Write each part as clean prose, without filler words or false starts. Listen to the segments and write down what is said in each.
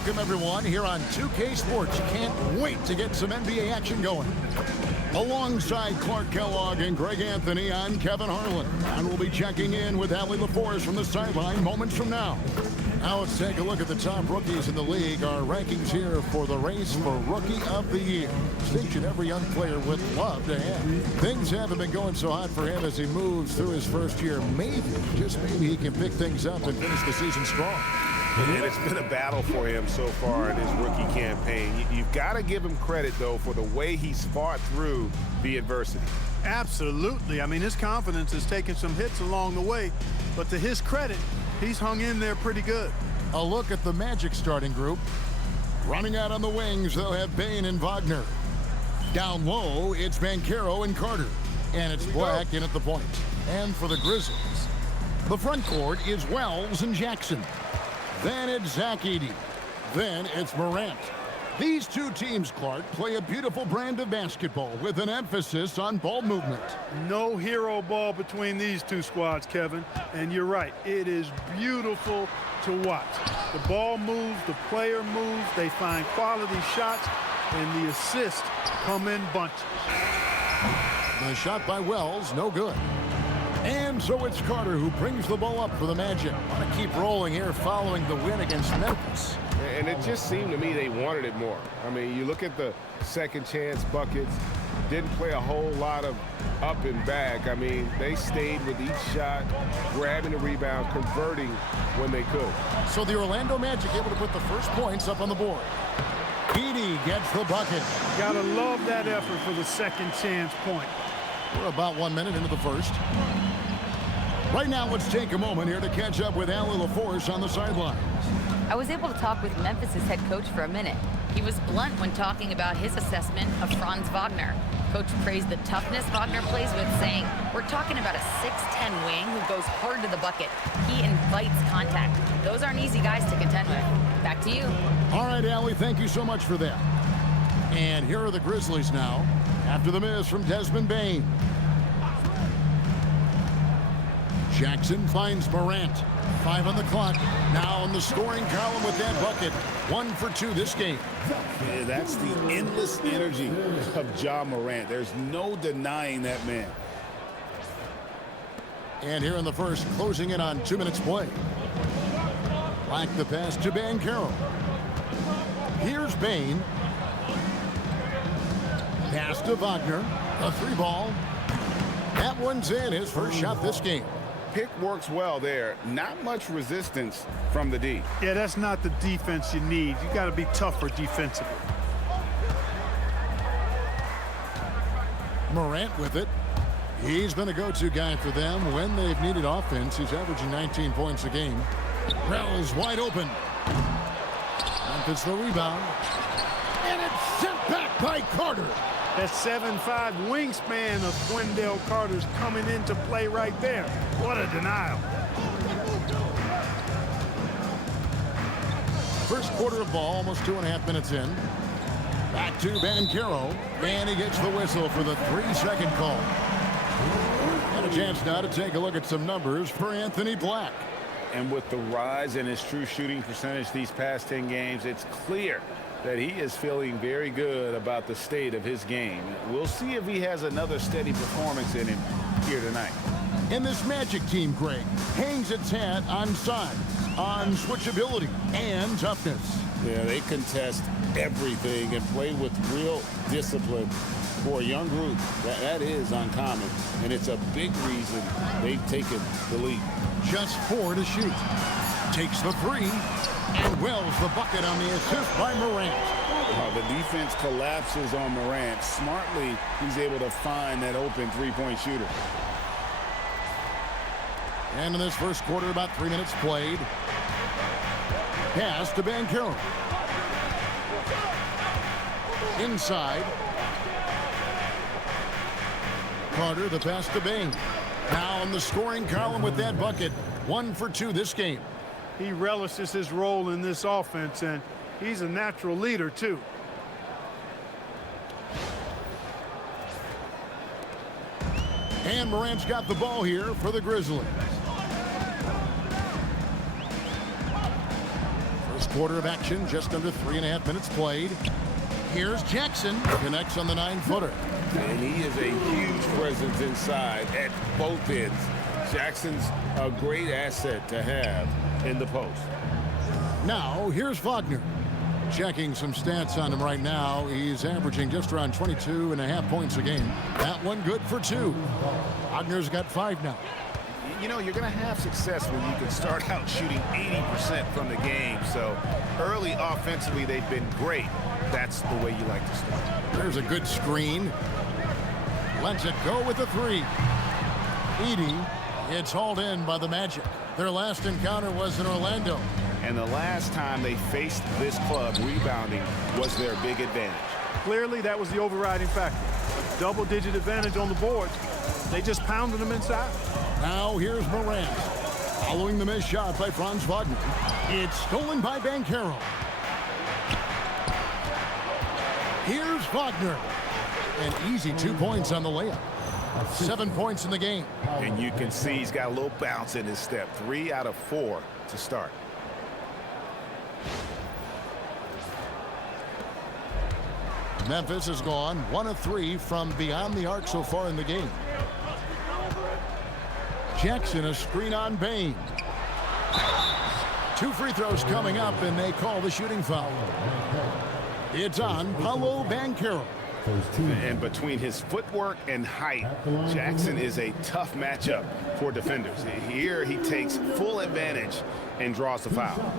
welcome everyone here on 2K Sports. Can't wait to get some NBA action going. Alongside Clark Kellogg and Greg Anthony, I'm Kevin Harlan. And we'll be checking in with Allie LaForce from the sideline moments from now. Now let's take a look at the top rookies in the league. Our rankings here for the race for Rookie of the Year. Station every young player would love to have. Things haven't been going so hot for him as he moves through his first year. Maybe, just maybe, he can pick things up and finish the season strong. And it's been a battle for him so far in his rookie campaign. You've got to give him credit, though, for the way he's fought through the adversity. Absolutely. I mean, his confidence has taken some hits along the way, but to his credit, he's hung in there pretty good. A look at the Magic starting group. Running out on the wings, they'll have Bane and Wagner. Down low, it's Banchero and Carter. And it's Black in at the point. And for the Grizzlies, the front court is Wells and Jackson. Then it's Zach Edey. Then it's Morant. These two teams, Clark, play a beautiful brand of basketball with an emphasis on ball movement. No hero ball between these two squads, Kevin. And you're right, it is beautiful to watch. The ball moves, the player moves, they find quality shots, and the assists come in bunches. The shot by Wells, no good. And so it's Carter who brings the ball up for the Magic. Want to keep rolling here following the win against Memphis. And it just seemed to me they wanted it more. I mean, you look at the second chance buckets, didn't play a whole lot of up and back. I mean, they stayed with each shot, grabbing the rebound, converting when they could. So the Orlando Magic able to put the first points up on the board. Edey gets the bucket. Gotta love that effort for the second chance point. We're about 1 minute into the first. Right now, let's take a moment here to catch up with Allie LaForce on the sidelines. I was able to talk with Memphis' head coach for a minute. He was blunt when talking about his assessment of Franz Wagner. Coach praised the toughness Wagner plays with, saying, "We're talking about a 6'10" wing who goes hard to the bucket. He invites contact. Those aren't easy guys to contend with." Back to you. All right, Allie, thank you so much for that. And here are the Grizzlies now, after the miss from Desmond Bane. Jackson finds Morant. 5 on the clock. Now in the scoring column with that bucket. 1 for 2 this game. Yeah, that's the endless energy of Ja Morant. There's no denying that man. And here in the first, closing in on 2 minutes play. Black the pass to Banchero. Here's Bane. Pass to Wagner. A 3 ball. That one's in. His first shot this game. Pick works well there. Not much resistance from the D. Yeah, that's not the defense you need. You got to be tougher defensively. Morant with it. He's been a go-to guy for them when they've needed offense. He's averaging 19 points a game. Wells wide open. Memphis the rebound. And it's sent back by Carter. That 7'5" wingspan of Wendell Carter's coming into play right there. What a denial. First quarter of ball, almost 2.5 minutes in. Back to Banchero, and he gets the whistle for the 3-second call. And a chance now to take a look at some numbers for Anthony Black. And with the rise in his true shooting percentage these past 10 games, it's clear that he is feeling very good about the state of his game. We'll see if he has another steady performance in him here tonight. And this Magic team, Greg, hangs its hat on size, on switchability, and toughness. Yeah, they contest everything and play with real discipline. For a young group, that is uncommon, and it's a big reason they've taken the lead. Just 4 to shoot. Takes the 3, and Wells the bucket on the assist by Morant. The defense collapses on Morant. Smartly, he's able to find that open three-point shooter. And in this first quarter, about 3 minutes played. Pass to Banchero. Inside. Carter, the pass to Bane. Now in the scoring column with that bucket. 1 for 2 this game. He relishes his role in this offense, and he's a natural leader, too. And Morant's got the ball here for the Grizzlies. quarter of action, just under 3.5 minutes played. Here's Jackson, connects on the 9-footer. And he is a huge presence inside at both ends. Jackson's a great asset to have in the post. Now, here's Wagner. Checking some stats on him right now. He's averaging just around 22.5 points a game. That one good for 2. Wagner's got 5 now. You know, you're going to have success when you can start out shooting 80% from the game. So early offensively, they've been great. That's the way you like to start. There's a good screen. Lets it go with the 3. Edey, it's hauled in by the Magic. Their last encounter was in Orlando. And the last time they faced this club, rebounding was their big advantage. Clearly, that was the overriding factor. Double-digit advantage on the boards. They just pounded them inside. Now here's Morant. Following the missed shot by Franz Wagner. It's stolen by Banchero. Here's Wagner. An easy 2 points on the layup. 7 points in the game. And you can see he's got a little bounce in his step. 3 out of 4 to start. Memphis has gone 1 of 3 from beyond the arc so far in the game. Jackson, a screen on Bane. 2 free throws coming up, and they call the shooting foul. It's on Paolo Banchero. And between his footwork and height, Jackson is a tough matchup for defenders. Here he takes full advantage and draws the foul.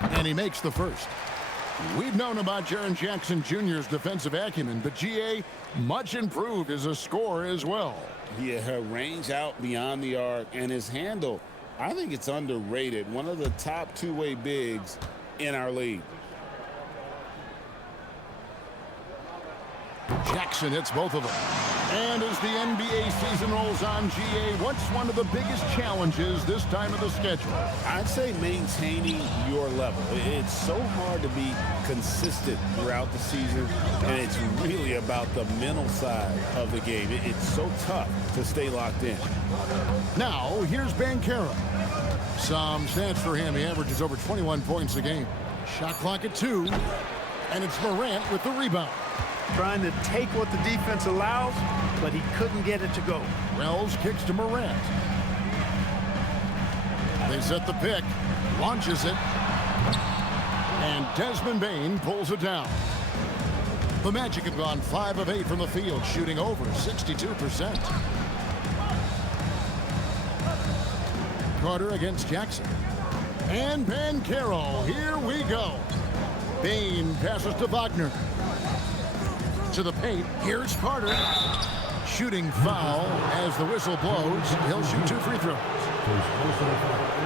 And he makes the first. We've known about Jaren Jackson Jr.'s defensive acumen, but GA much improved as a scorer as well. Yeah, her range out beyond the arc and his handle, I think it's underrated. One of the top two-way bigs in our league. Jackson hits both of them. And as the NBA season rolls on, GA, what's one of the biggest challenges this time of the schedule? I'd say maintaining your level. It's so hard to be consistent throughout the season, and it's really about the mental side of the game. It's so tough to stay locked in. Now, here's Banchero. Some stats for him. He averages over 21 points a game. Shot clock at 2. And it's Morant with the rebound. Trying to take what the defense allows, but he couldn't get it to go. Wells kicks to Morant. They set the pick, launches it, and Desmond Bane pulls it down. The Magic have gone 5 of 8 from the field, shooting over 62%. Carter against Jackson. And Banchero, here we go. Bane passes to Wagner. To the paint, here's Carter. Shooting foul as the whistle blows. He'll shoot 2 free throws.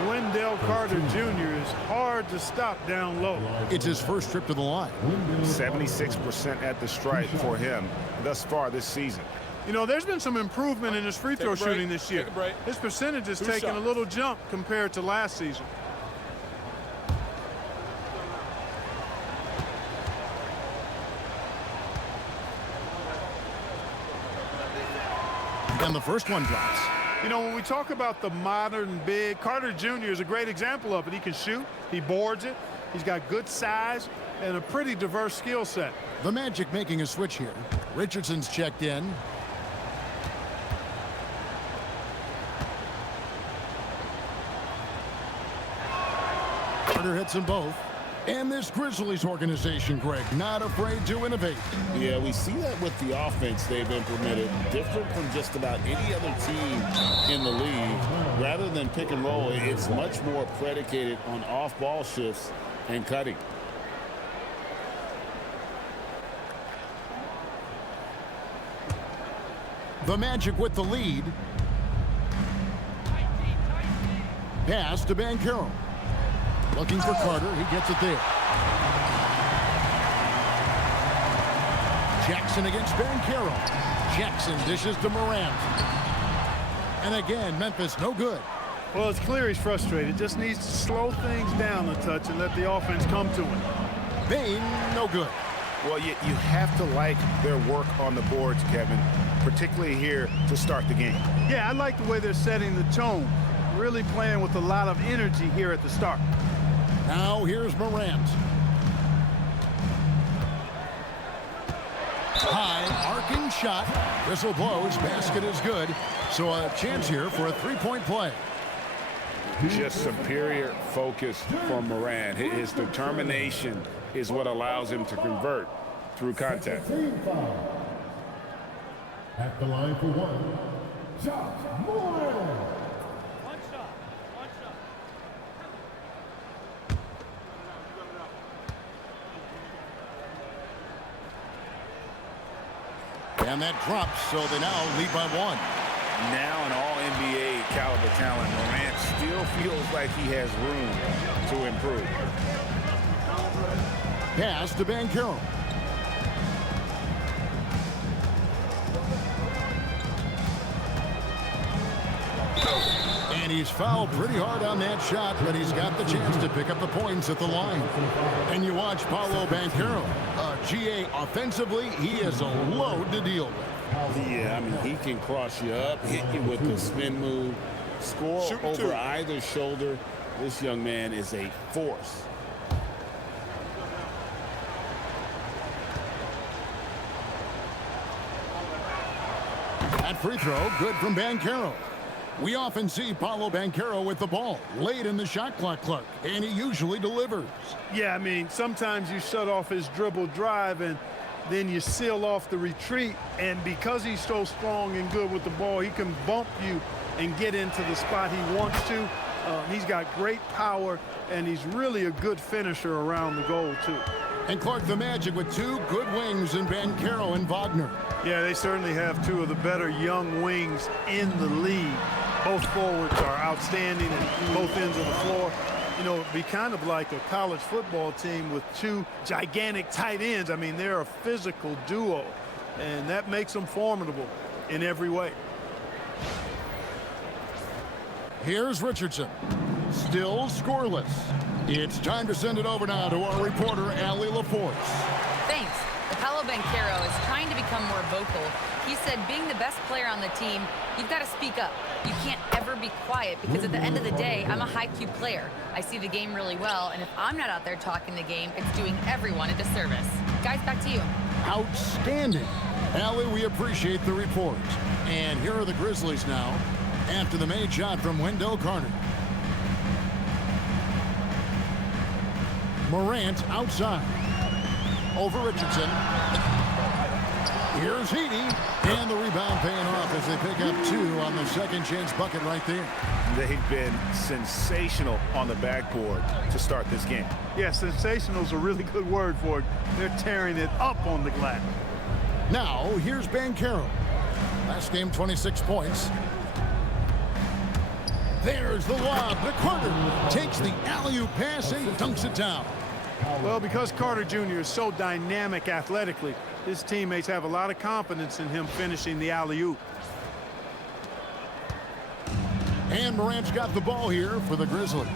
Wendell Carter Jr. is hard to stop down low. It's his first trip to the line. 76% at the stripe for him thus far this season. You know, there's been some improvement in his free throw shooting this year. His percentage has taken a little jump compared to last season. And the first one drops. You know, when we talk about the modern big, Carter Jr. is a great example of it. He can shoot, he boards it, he's got good size, and a pretty diverse skill set. The Magic making a switch here. Richardson's checked in. Carter hits them both. And this Grizzlies organization, Greg, not afraid to innovate. Yeah, we see that with the offense they've implemented, different from just about any other team in the league. Rather than pick and roll, it's much more predicated on off-ball shifts and cutting. The Magic with the lead. Pass to Banchero. Looking for Carter. He gets it there. Jackson against Banchero. Jackson dishes to Morant. And again, Memphis no good. Well, it's clear he's frustrated. Just needs to slow things down a touch and let the offense come to him. Bane no good. Well, you have to like their work on the boards, Kevin, particularly here to start the game. Yeah, I like the way they're setting the tone. Really playing with a lot of energy here at the start. Now here's Morant. High arcing shot. Whistle blows. Basket is good. So a chance here for a three-point play. Just superior focus from Morant. His determination is what allows him to convert through contact. At the line for one, Ja Morant. And that drops, so they now lead by one. Now an all-NBA caliber talent, Morant still feels like he has room to improve. Pass to Banchero. And he's fouled pretty hard on that shot, but he's got the chance to pick up the points at the line. And you watch Paolo Banchero. GA, offensively, he is a load to deal with. Yeah, I mean, he can cross you up, hit you with the spin move, score over either shoulder. This young man is a force. That free throw, good from Banchero. We often see Paolo Banchero with the ball late in the shot clock, and he usually delivers. Yeah, I mean, sometimes you shut off his dribble drive and then you seal off the retreat. And because he's so strong and good with the ball, he can bump you and get into the spot he wants to. He's got great power, and he's really a good finisher around the goal, too. And Clark, the Magic with two good wings in Banchero and Wagner. Yeah, they certainly have two of the better young wings in the league. Both forwards are outstanding at both ends of the floor. You know, it'd be kind of like a college football team with two gigantic tight ends. I mean, they're a physical duo, and that makes them formidable in every way. Here's Richardson. Still scoreless. It's time to send it over now to our reporter, Allie LaForce. Thanks. Paolo Banchero is trying to become more vocal. He said being the best player on the team, you've got to speak up. You can't ever be quiet because at the end of the day, I'm a high-Q player. I see the game really well, and if I'm not out there talking the game, it's doing everyone a disservice. Guys, back to you. Outstanding. Allie, we appreciate the report. And here are the Grizzlies now after the made shot from Wendell Carter. Morant outside. Over Richardson. Here's Heaney. And the rebound paying off as they pick up two on the second chance bucket right there. They've been sensational on the backboard to start this game. Yeah, sensational is a really good word for it. They're tearing it up on the glass. Now, here's Banchero. Last game, 26 points. There's the lob. The Carter takes the alley-oop pass and dunks it down. Well, because Carter Jr. is so dynamic athletically, his teammates have a lot of confidence in him finishing the alley-oop. And Morant's got the ball here for the Grizzlies.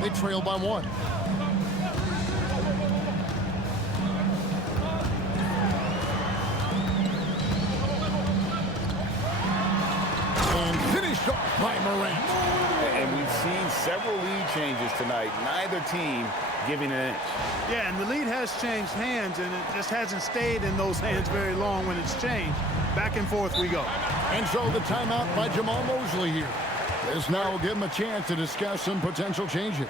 They trail by one. And finished off by Morant. And we've seen several lead changes tonight. Neither team giving an inch. Yeah, and the lead has changed hands, and it just hasn't stayed in those hands very long when it's changed. Back and forth we go. And so the timeout by Jamal Mosley here. This now will give him a chance to discuss some potential changes.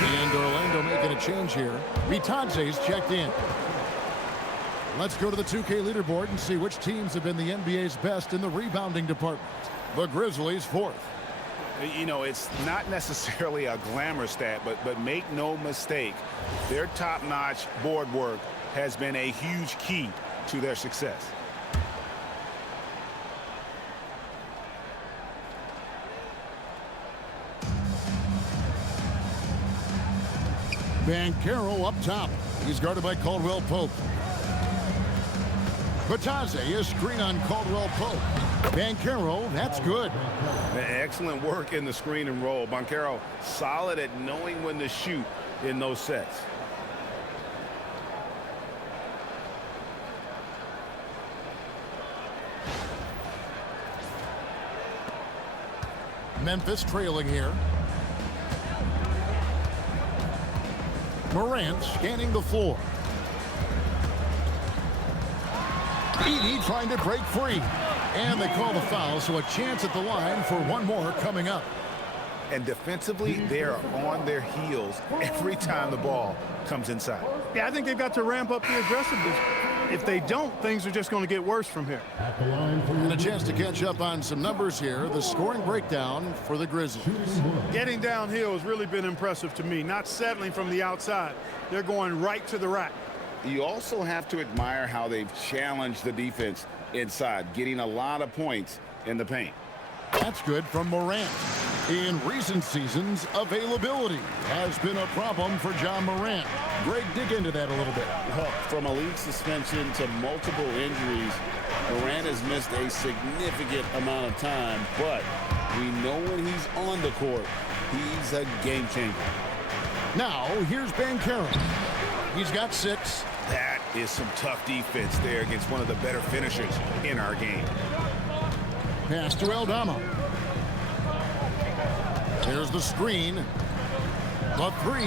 And Orlando making a change here. Vitadze's checked in. Let's go to the 2K leaderboard and see which teams have been the NBA's best in the rebounding department. The Grizzlies 4th. You know, it's not necessarily a glamour stat, but make no mistake, their top-notch board work has been a huge key to their success. Banchero up top. He's guarded by Caldwell Pope. Vitadze is screen on Caldwell Pope. Banchero, that's good. Excellent work in the screen and roll. Banchero solid at knowing when to shoot in those sets. Memphis trailing here. Morant scanning the floor. Edey trying to break free. And they call the foul, so a chance at the line for one more coming up. And defensively, they are on their heels every time the ball comes inside. Yeah, I think they've got to ramp up the aggressiveness. If they don't, things are just going to get worse from here. And a chance to catch up on some numbers here. The scoring breakdown for the Grizzlies. Getting downhill has really been impressive to me. Not settling from the outside. They're going right to the rack. You also have to admire how they've challenged the defense inside, getting a lot of points in the paint. That's good from Morant. In recent seasons, availability has been a problem for Ja Morant. Greg, dig into that a little bit. Well, from a league suspension to multiple injuries, Morant has missed a significant amount of time, but we know when he's on the court, he's a game changer. Now, here's Banchero. He's got 6. That is some tough defense there against one of the better finishers in our game. Pass to Aldama. Here's the screen. The 3.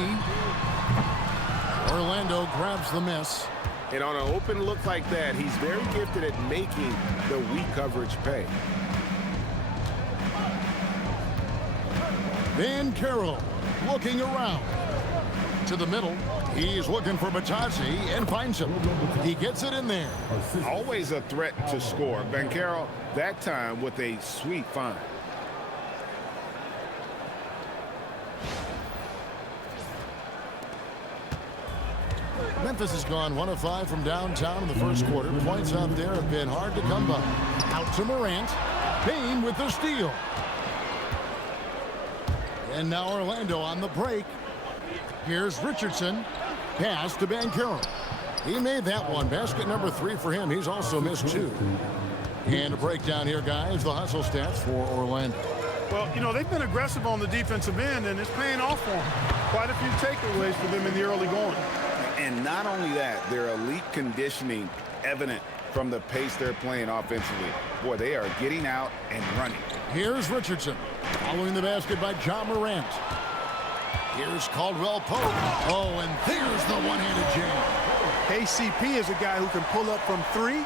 Orlando grabs the miss. And on an open look like that, he's very gifted at making the weak coverage pay. Banchero looking around. To the middle. He's looking for Vitadze and finds him. He gets it in there. Always a threat to score. Banchero, that time with a sweet find. Memphis has gone 1 of 5 from downtown in the first quarter. Points out there have been hard to come by. Out to Morant. Payne with the steal. And now Orlando on the break. Here's Richardson. Pass to Banchero. He made that one. Basket number 3 for him. He's also missed 2. And a breakdown here, guys. The hustle stats for Orlando. Well, you know, they've been aggressive on the defensive end, and it's paying off for them. Quite a few takeaways for them in the early going. And not only that, their elite conditioning evident from the pace they're playing offensively. Boy, they are getting out and running. Here's Richardson. Following the basket by Ja Morant. Here's Caldwell Pope. Oh, and there's the one-handed jam. KCP is a guy who can pull up from 3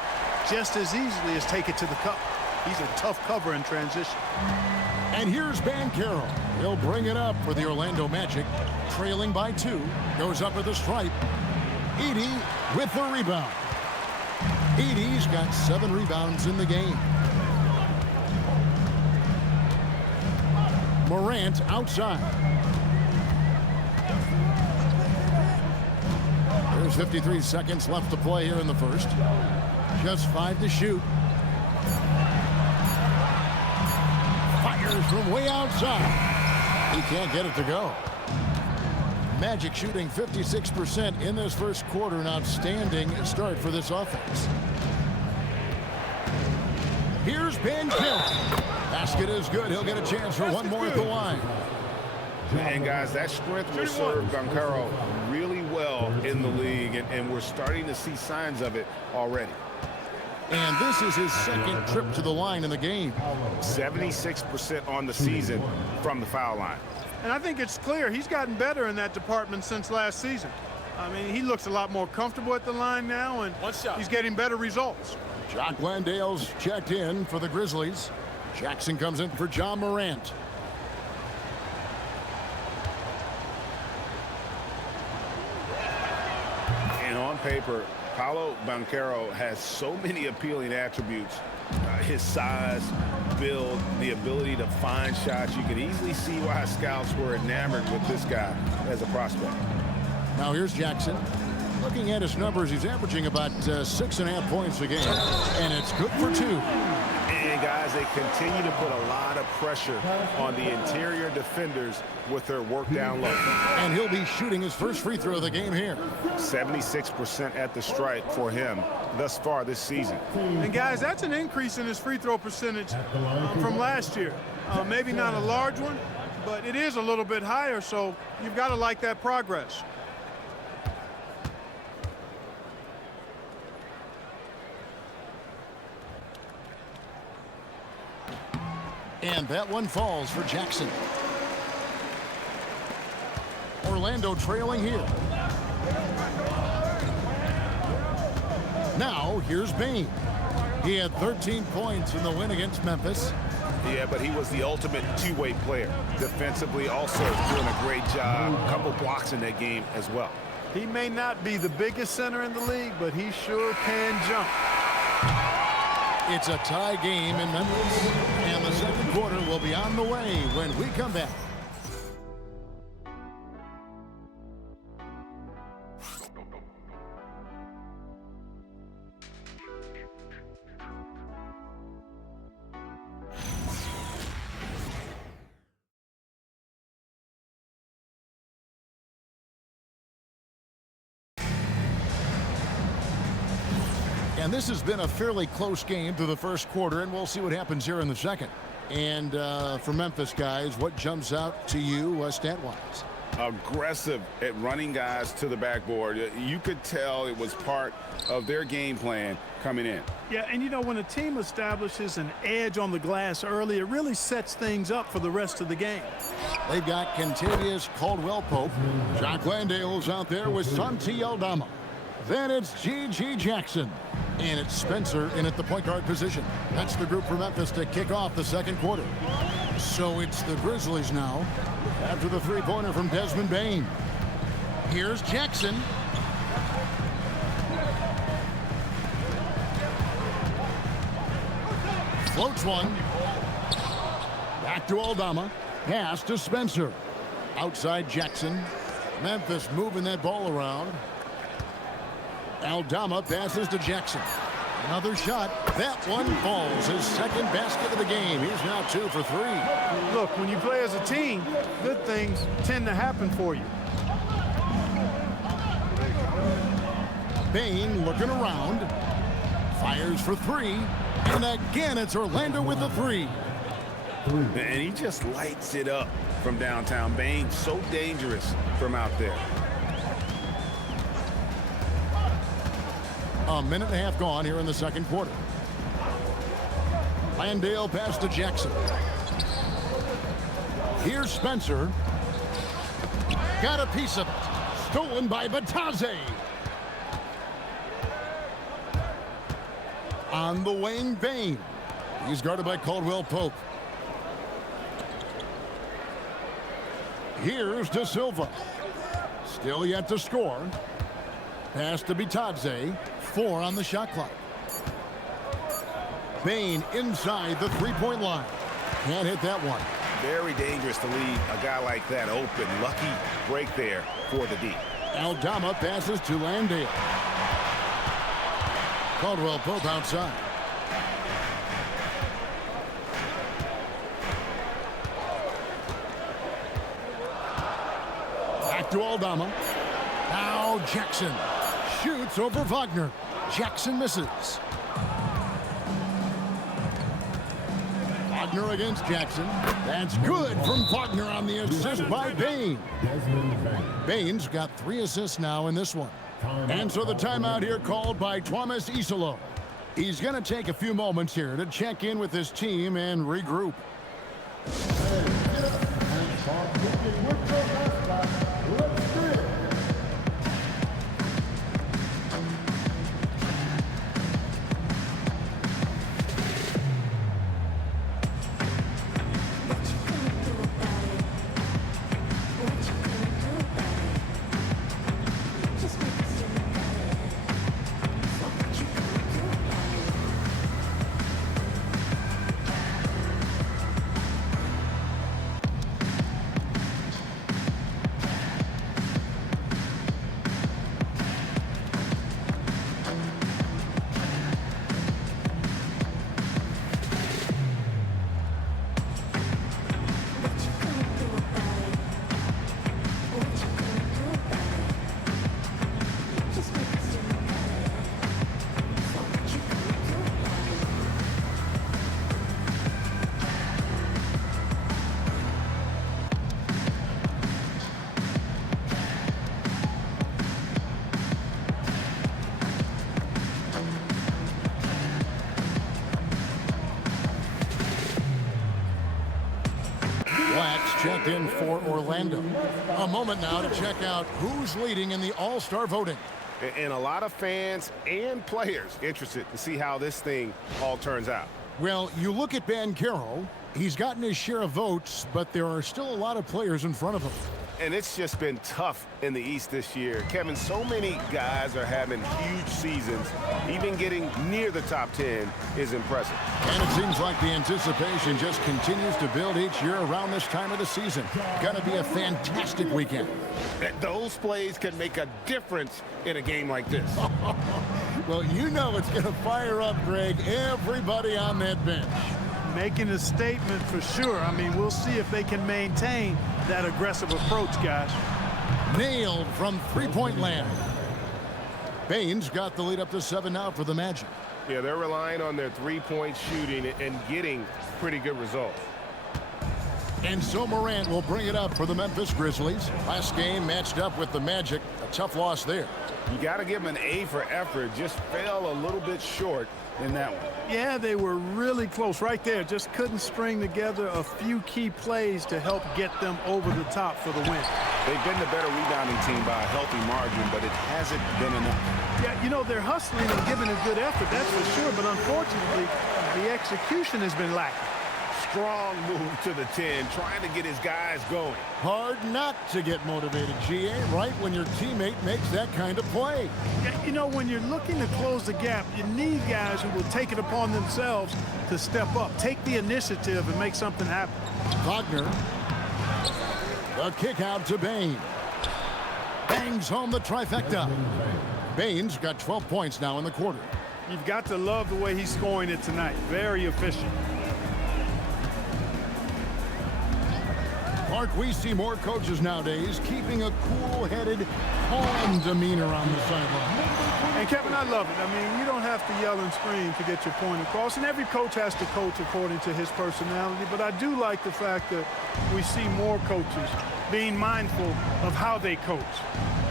just as easily as take it to the cup. He's a tough cover in transition. And here's Banchero. He'll bring it up for the Orlando Magic. Trailing by 2. Goes up with the stripe. Edey with the rebound. Edey's got 7 rebounds in the game. Morant outside. There's 53 seconds left to play here in the first. Just 5 to shoot. Fires from way outside. He can't get it to go. Magic shooting 56% in this first quarter. An outstanding start for this offense. Here's Banchero. Basket is good. He'll get a chance for one more at the line. And guys, that strength will serve Banchero really well in the league, and we're starting to see signs of it already. And this is his second trip to the line in the game. 76% on the season from the foul line. And I think it's clear he's gotten better in that department since last season. I mean, he looks a lot more comfortable at the line now, and he's getting better results. Jock Landale's checked in for the Grizzlies. Jackson comes in for Ja Morant. And on paper, Paolo Banchero has so many appealing attributes. His size, build, the ability to find shots. You can easily see why scouts were enamored with this guy as a prospect. Now here's Jackson. Looking at his numbers, he's averaging about 6.5 points a game, and it's good for 2. And guys, they continue to put a lot of pressure on the interior defenders with their work down low. And he'll be shooting his first free throw of the game here. 76% at the stripe for him thus far this season. And guys, that's an increase in his free throw percentage from last year. Maybe not a large one, but it is a little bit higher, so you've got to like that progress. And that one falls for Jackson. Orlando trailing here. Now, here's Bane. He had 13 points in the win against Memphis. Yeah, but he was the ultimate two-way player. Defensively, also doing a great job. A couple blocks in that game as well. He may not be the biggest center in the league, but he sure can jump. It's a tie game in Memphis, and the second quarter will be on the way when we come back. And this has been a fairly close game through the first quarter, and we'll see what happens here in the second. And for Memphis guys, what jumps out to you stat-wise? Aggressive at running guys to the backboard. You could tell it was part of their game plan coming in. Yeah, and you know, when a team establishes an edge on the glass early, it really sets things up for the rest of the game. They've got Kentavious Caldwell-Pope. Jock Landale's out there with Santi Aldama. Then it's Jaren Jackson. And it's Spencer in at the point guard position. That's the group for Memphis to kick off the second quarter. So it's the Grizzlies now after the three-pointer from Desmond Bane. Here's Jackson. Floats one. Back to Aldama. Pass to Spencer. Outside Jackson. Memphis moving that ball around. Aldama passes to Jackson. Another shot. That one falls. His second basket of the game. He's now 2 for 3. Look, when you play as a team, good things tend to happen for you. Bane looking around. Fires for 3. And again, it's Orlando with the 3. And he just lights it up from downtown. Bane so dangerous from out there. A minute and a half gone here in the second quarter. Landale pass to Jackson. Here's Spencer. Got a piece of it. Stolen by Batadze. On the wing, Bane. He's guarded by Caldwell-Pope. Here's De Silva. Still yet to score. Pass to Batadze. 4 on the shot clock. Bane inside the three-point line. Can't hit that one. Very dangerous to leave a guy like that open. Lucky break there for the D. Aldama passes to Landale. Caldwell-Pope outside. Back to Aldama. Now Jackson shoots over Wagner. Jackson misses. Wagner against Jackson. That's good from Wagner on the assist by Bane. Bane's got 3 assists now in this one. And so the timeout here called by Thomas Isolo. He's going to take a few moments here to check in with his team and regroup. checked in for Orlando. A moment now to check out who's leading in the All-Star voting. And a lot of fans and players interested to see how this thing all turns out. Well, you look at Banchero. He's gotten his share of votes, but there are still a lot of players in front of him. And it's just been tough in the East this year. Kevin, so many guys are having huge seasons. Even getting near the top 10 is impressive. And it seems like the anticipation just continues to build each year around this time of the season. Gonna be a fantastic weekend. Those plays can make a difference in a game like this. Well, you know it's gonna fire up, Greg, everybody on that bench. Making a statement for sure. I mean, we'll see if they can maintain that aggressive approach, guys. Nailed from three-point land. Baines got the lead up to 7 now for the Magic. Yeah, they're relying on their three-point shooting and getting pretty good results. And so Morant will bring it up for the Memphis Grizzlies. Last game matched up with the Magic. A tough loss there. You got to give him an A for effort. Just fell a little bit short in that one. Yeah, they were really close right there. Just couldn't string together a few key plays to help get them over the top for the win. They've been the better rebounding team by a healthy margin, but it hasn't been enough. Yeah, you know, they're hustling and giving a good effort, that's for sure. But unfortunately, the execution has been lacking. Strong move to the 10, trying to get his guys going. Hard not to get motivated, GA, right when your teammate makes that kind of play. Yeah, you know, when you're looking to close the gap, you need guys who will take it upon themselves to step up, take the initiative, and make something happen. Wagner. The kick out to Baines. Bangs home the trifecta. Baines got 12 points now in the quarter. You've got to love the way he's scoring it tonight. Very efficient. Mark, we see more coaches nowadays keeping a cool-headed, calm demeanor on the sideline. And, Kevin, I love it. I mean, you don't have to yell and scream to get your point across, and every coach has to coach according to his personality. But I do like the fact that we see more coaches being mindful of how they coach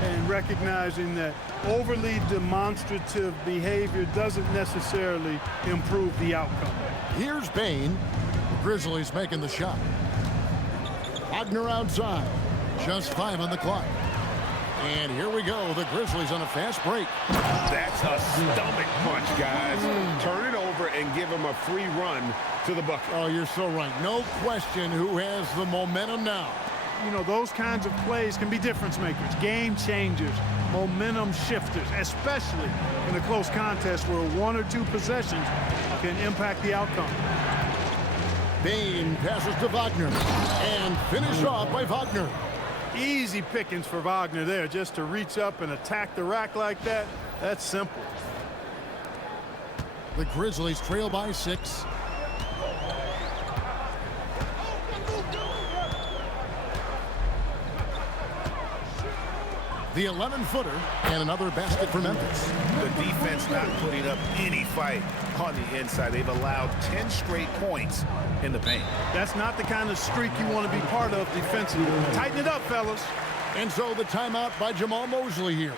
and recognizing that overly demonstrative behavior doesn't necessarily improve the outcome. Here's Baines. The Grizzlies making the shot. Wagner outside. Just 5 on the clock. And here we go. The Grizzlies on a fast break. That's a stomach punch, guys. Turn it over and give him a free run to the bucket. Oh, you're so right. No question who has the momentum now. You know, those kinds of plays can be difference makers, game changers, momentum shifters, especially in a close contest where 1 or 2 possessions can impact the outcome. Baines passes to Wagner and finished off by Wagner. Easy pickings for Wagner there, just to reach up and attack the rack like that. That's simple. The Grizzlies trail by 6. The 11-footer and another basket for Memphis. The defense not putting up any fight on the inside. They've allowed 10 straight points in the paint. That's not the kind of streak you want to be part of defensively. Tighten it up, fellas. And so the timeout by Jamal Mosley here.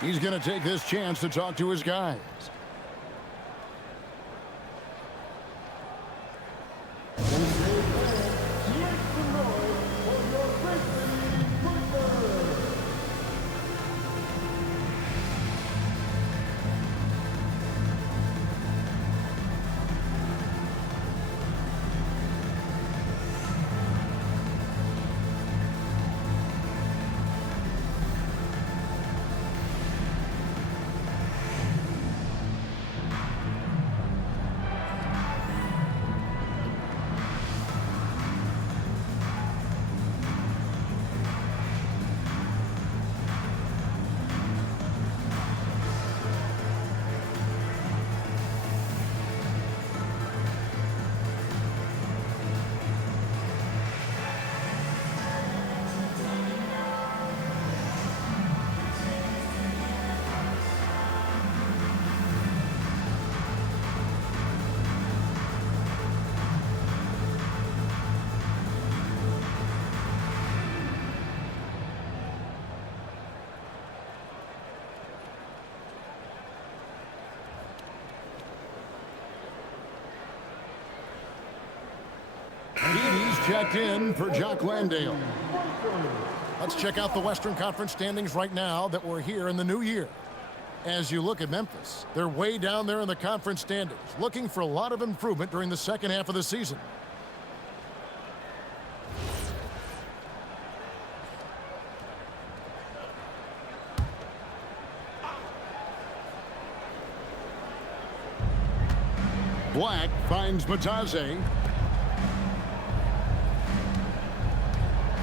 He's going to take this chance to talk to his guys. He's checked in for Jock Landale. Let's check out the Western Conference standings right now that we're here in the new year. As you look at Memphis, they're way down there in the conference standings, looking for a lot of improvement during the second half of the season. Black finds Mataze.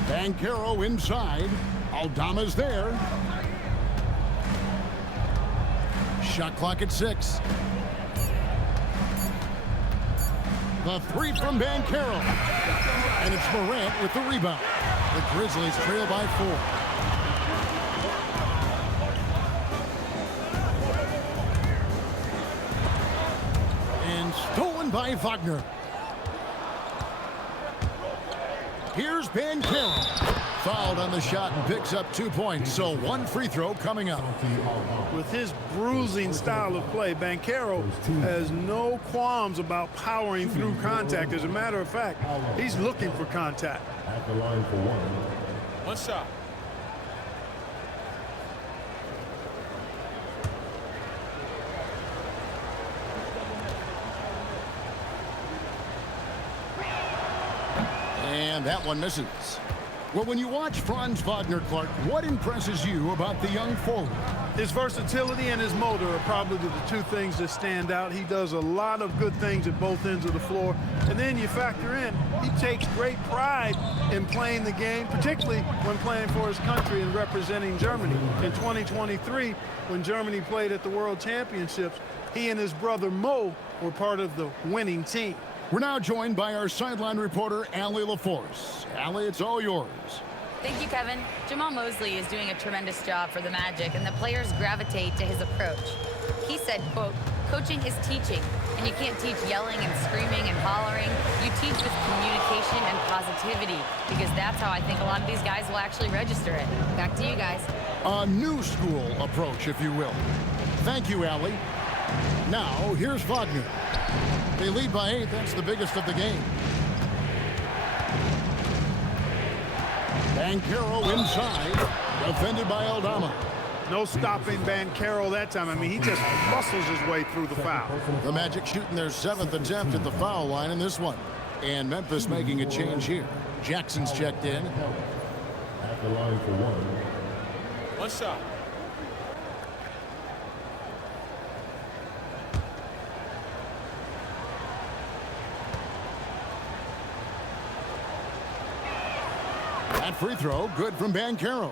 Banchero inside. Aldama's there. Shot clock at 6. The three from Banchero. And it's Morant with the rebound. The Grizzlies trail by 4. Stolen by Wagner. Here's Banchero. Fouled on the shot and picks up 2 points. So 1 free throw coming up. With his bruising style of play, Banchero has no qualms about powering through contact. As a matter of fact, he's looking for contact. At the line for 1. One shot. And that one misses. Well, when you watch Franz Wagner, Clark, what impresses you about the young forward? His versatility and his motor are probably the 2 things that stand out. He does a lot of good things at both ends of the floor. And then you factor in, he takes great pride in playing the game, particularly when playing for his country and representing Germany. In 2023, when Germany played at the World Championships, he and his brother Mo were part of the winning team. We're now joined by our sideline reporter, Allie LaForce. Allie, it's all yours. Thank you, Kevin. Jamal Mosley is doing a tremendous job for the Magic, and the players gravitate to his approach. He said, quote, "Coaching is teaching, and you can't teach yelling and screaming and hollering. You teach with communication and positivity, because that's how I think a lot of these guys will actually register it." Back to you guys. A new school approach, if you will. Thank you, Allie. Now, here's Wagner. They lead by 8. That's the biggest of the game. Banchero inside. Defended by Aldama. No stopping Banchero that time. I mean, he just muscles his way through the foul. The Magic shooting their 7th attempt at the foul line in this one. And Memphis making a change here. Jackson's checked in. At the line for 1. One shot. That free throw, good from Banchero.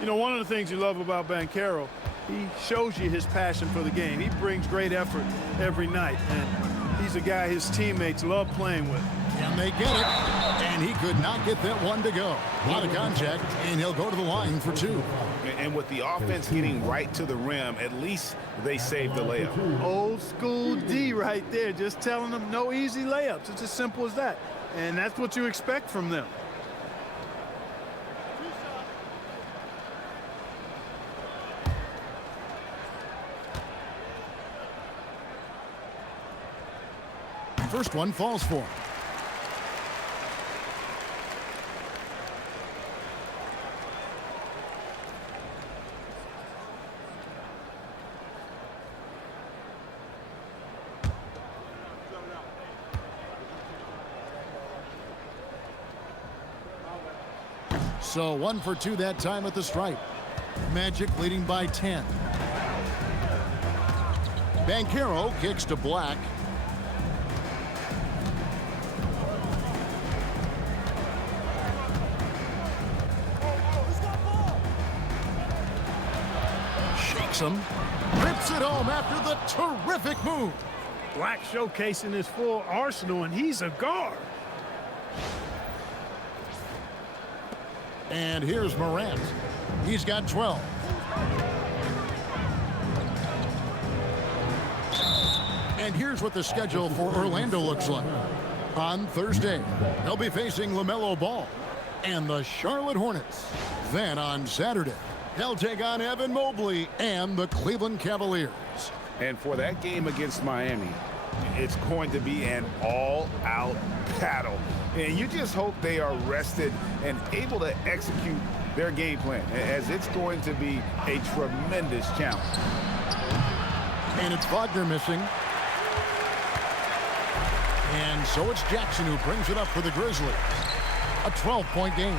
You know, one of the things you love about Banchero, he shows you his passion for the game. He brings great effort every night, and he's a guy his teammates love playing with. And they get it, and he could not get that one to go. A lot of contact, and he'll go to the line for 2. And with the offense getting right to the rim, at least they saved the layup. Old school D right there, just telling them no easy layups. It's as simple as that, and that's what you expect from them. First one falls for him. So 1 for 2 that time at the stripe. Magic leading by 10. Banchero kicks to Black. Him, rips it home after the terrific move. Black showcasing his full arsenal, and he's a guard. And here's Morant. He's got 12. And here's what the schedule for Orlando looks like. On Thursday, they'll be facing LaMelo Ball and the Charlotte Hornets. Then on Saturday, they'll take on Evan Mobley and the Cleveland Cavaliers. And for that game against Miami, It's going to be an all-out battle. And you just hope they are rested and able to execute their game plan, as it's going to be a tremendous challenge. And it's Wagner missing. And so it's Jackson who brings it up for the Grizzlies. A 12-point game.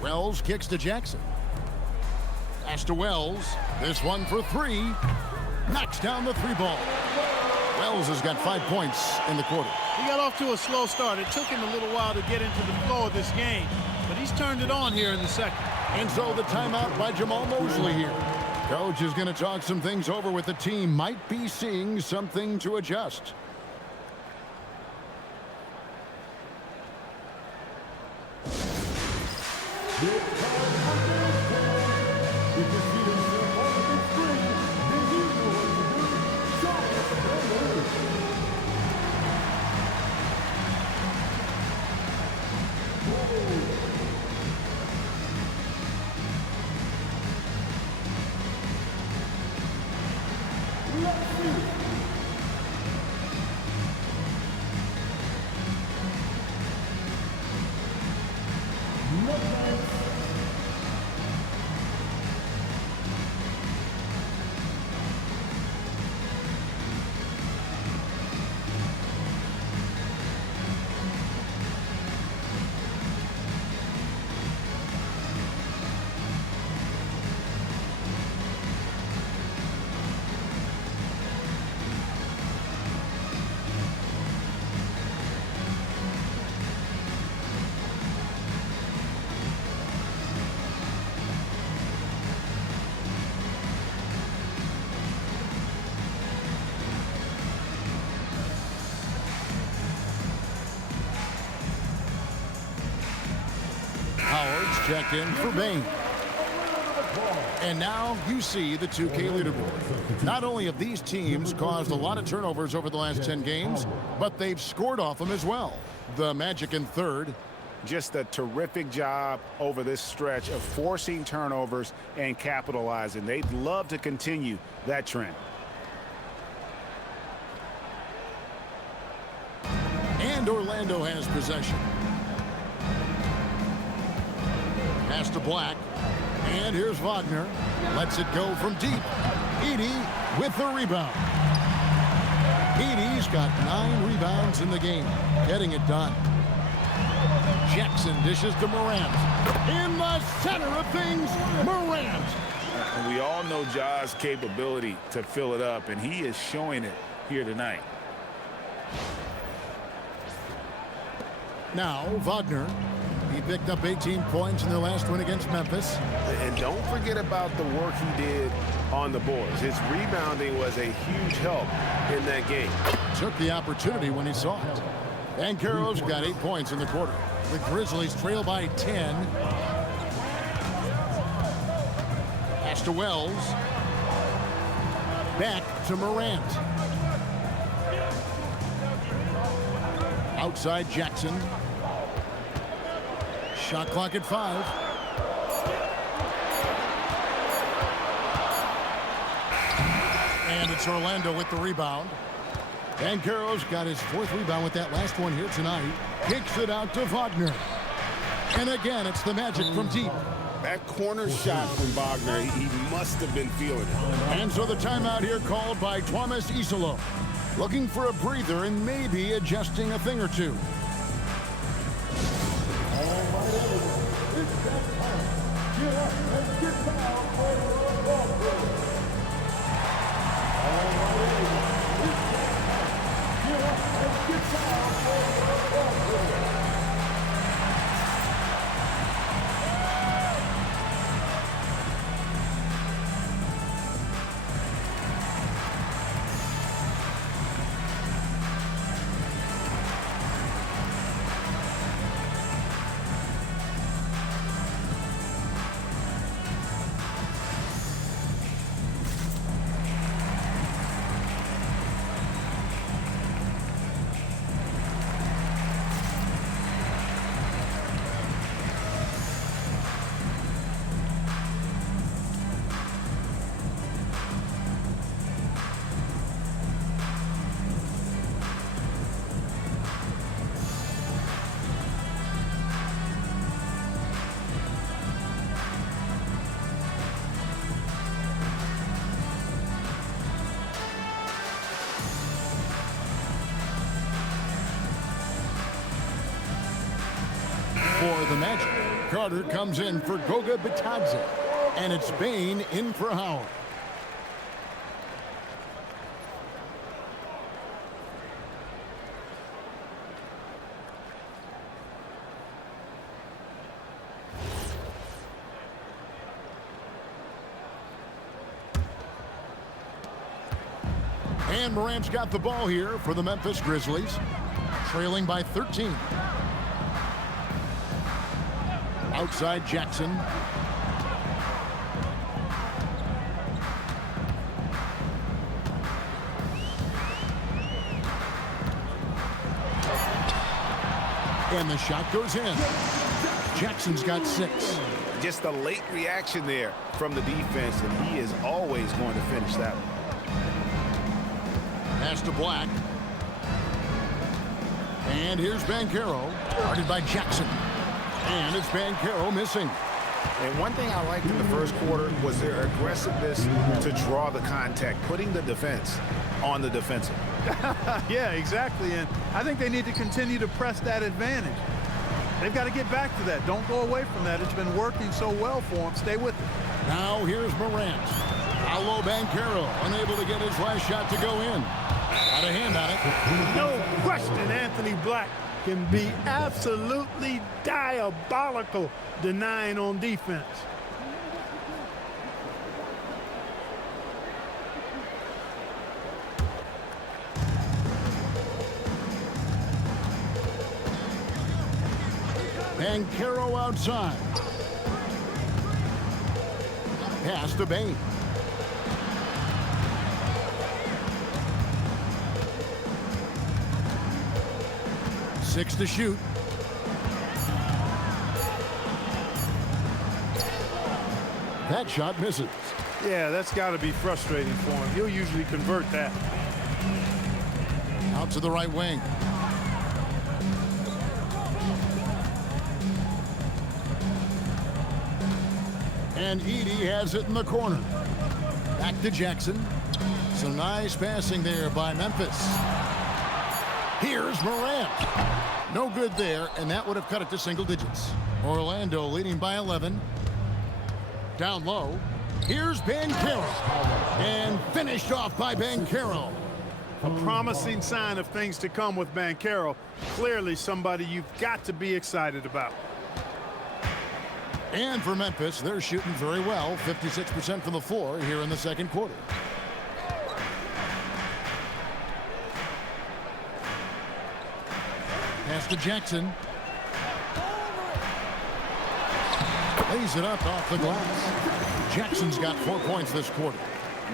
Wells kicks to Jackson. Pass to Wells. This one for three. Knocks down the three ball. Wells has got 5 points in the quarter. He got off to a slow start. It took him a little while to get into the flow of this game, but he's turned it on here in the second. And so the timeout by Jamal Mosley here. Coach is going to talk some things over with the team. Might be seeing something to adjust. Howard's checked in for Bain. And now you see the 2K leaderboard. Not only have these teams caused a lot of turnovers over the last 10 games, but they've scored off them as well. The Magic in third. Just a terrific job over this stretch of forcing turnovers and capitalizing. They'd love to continue that trend. And Orlando has possession. Pass to Black. And here's Wagner. Lets it go from deep. Edey with the rebound. Edey's got 9 rebounds in the game. Getting it done. Jackson dishes to Morant. In the center of things, Morant. And we all know Ja's capability to fill it up, and he is showing it here tonight. Now, Wagner. He picked up 18 points in their last win against Memphis. And don't forget about the work he did on the boards. His rebounding was a huge help in that game. Took the opportunity when he saw it. Banchero's got 8 points in the quarter. The Grizzlies trail by 10. Pass to Wells. Back to Morant. Outside Jackson. Shot clock at 5. And it's Orlando with the rebound. Banchero's got his 4th rebound with that last one here tonight. Kicks it out to Wagner. And again, it's the Magic from deep. That corner shot from Wagner, he must have been feeling it. And so the timeout here called by Thomas Isolo. Looking for a breather and maybe adjusting a thing or two. the Magic. Carter comes in for Goga Bitadze. And it's Bane in for Howard. And Morant's got the ball here for the Memphis Grizzlies, trailing by 13. Outside Jackson. And the shot goes in. Jackson's got 6. Just a late reaction there from the defense, and he is always going to finish that one. Pass to Black. And here's Banchero, guarded by Jackson. And it's Banchero missing. And one thing I liked in the first quarter was their aggressiveness to draw the contact, putting the defense on the defensive. Yeah, exactly. And I think they need to continue to press that advantage. They've got to get back to that. Don't go away from that. It's been working so well for them. Stay with it. Now here's Morant. Paolo Banchero unable to get his last shot to go in. Got a hand on it. No question, Anthony Black can be absolutely diabolical denying on defense. Banchero outside. Pass to Bane. Six to shoot. That shot misses. Yeah, that's got to be frustrating for him. He'll usually convert that. Out to the right wing. And Edey has it in the corner. Back to Jackson. Some nice passing there by Memphis. Here's Morant. No good there, and that would have cut it to single digits. Orlando leading by 11. Down low. Here's Banchero. And finished off by Banchero. A promising sign of things to come with Banchero. Clearly somebody you've got to be excited about. And for Memphis, they're shooting very well, 56% from the floor here in the second quarter. Pass to Jackson. Lays it up off the glass. Jackson's got 4 points this quarter.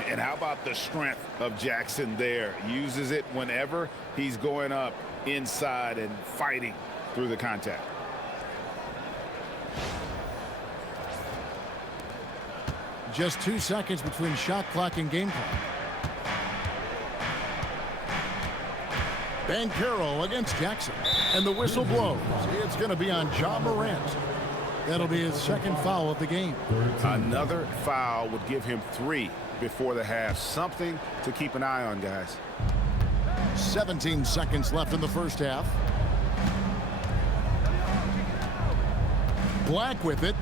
And how about the strength of Jackson there? Uses it whenever he's going up inside and fighting through the contact. Just 2 seconds between shot clock and game clock. Banchero against Jackson. And the whistle blows. It's going to be on Ja Morant. That'll be his second foul of the game. Another foul would give him 3 before the half. Something to keep an eye on, guys. 17 seconds left in the first half. Black with it.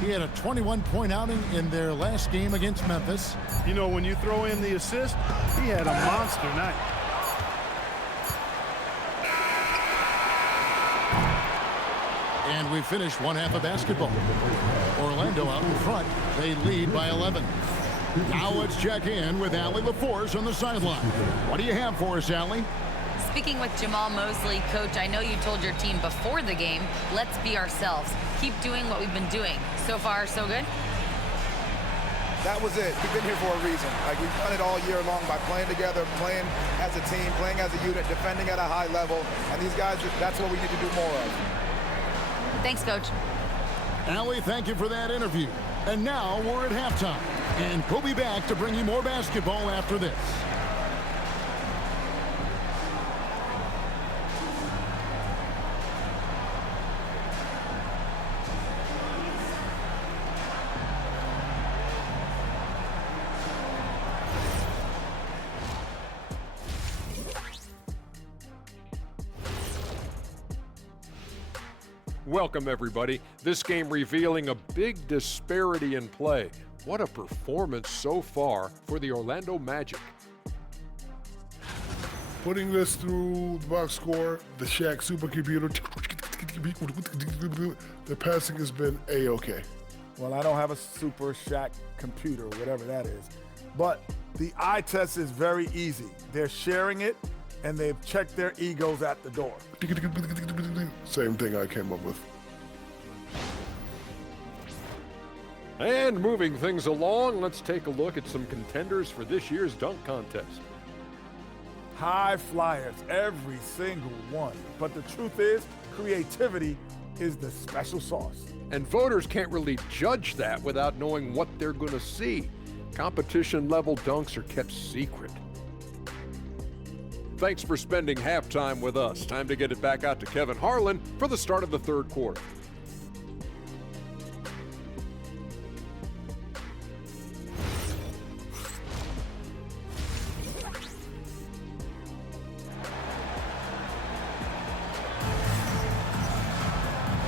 He had a 21-point outing in their last game against Memphis. You know, when you throw in the assist, he had a monster night. And we finished one half of basketball. Orlando out in front. They lead by 11. Now let's check in with Allie LaForce on the sideline. What do you have for us, Allie? Speaking with Jamal Mosley, Coach, I know you told your team before the game, let's be ourselves. Keep doing what we've been doing. So far, so good? That was it. We've been here for a reason. Like, we've done it all year long by playing together, playing as a team, playing as a unit, defending at a high level. And these guys, that's what we need to do more of. Thanks, Coach. Allie, thank you for that interview. And now we're at halftime. And we'll be back to bring you more basketball after this. Welcome, everybody. This game revealing a big disparity in play. What a performance so far for the Orlando Magic. Putting this through the box score, the Shaq supercomputer, the passing has been A-okay. Well, I don't have a super Shaq computer, whatever that is. But the eye test is very easy. They're sharing it, and they've checked their egos at the door. Same thing I came up with. And moving things along, let's take a look at some contenders for this year's dunk contest. High flyers, every single one. But the truth is, creativity is the special sauce. And voters can't really judge that without knowing what they're going to see. Competition-level dunks are kept secret. Thanks for spending halftime with us. Time to get it back out to Kevin Harlan for the start of the third quarter.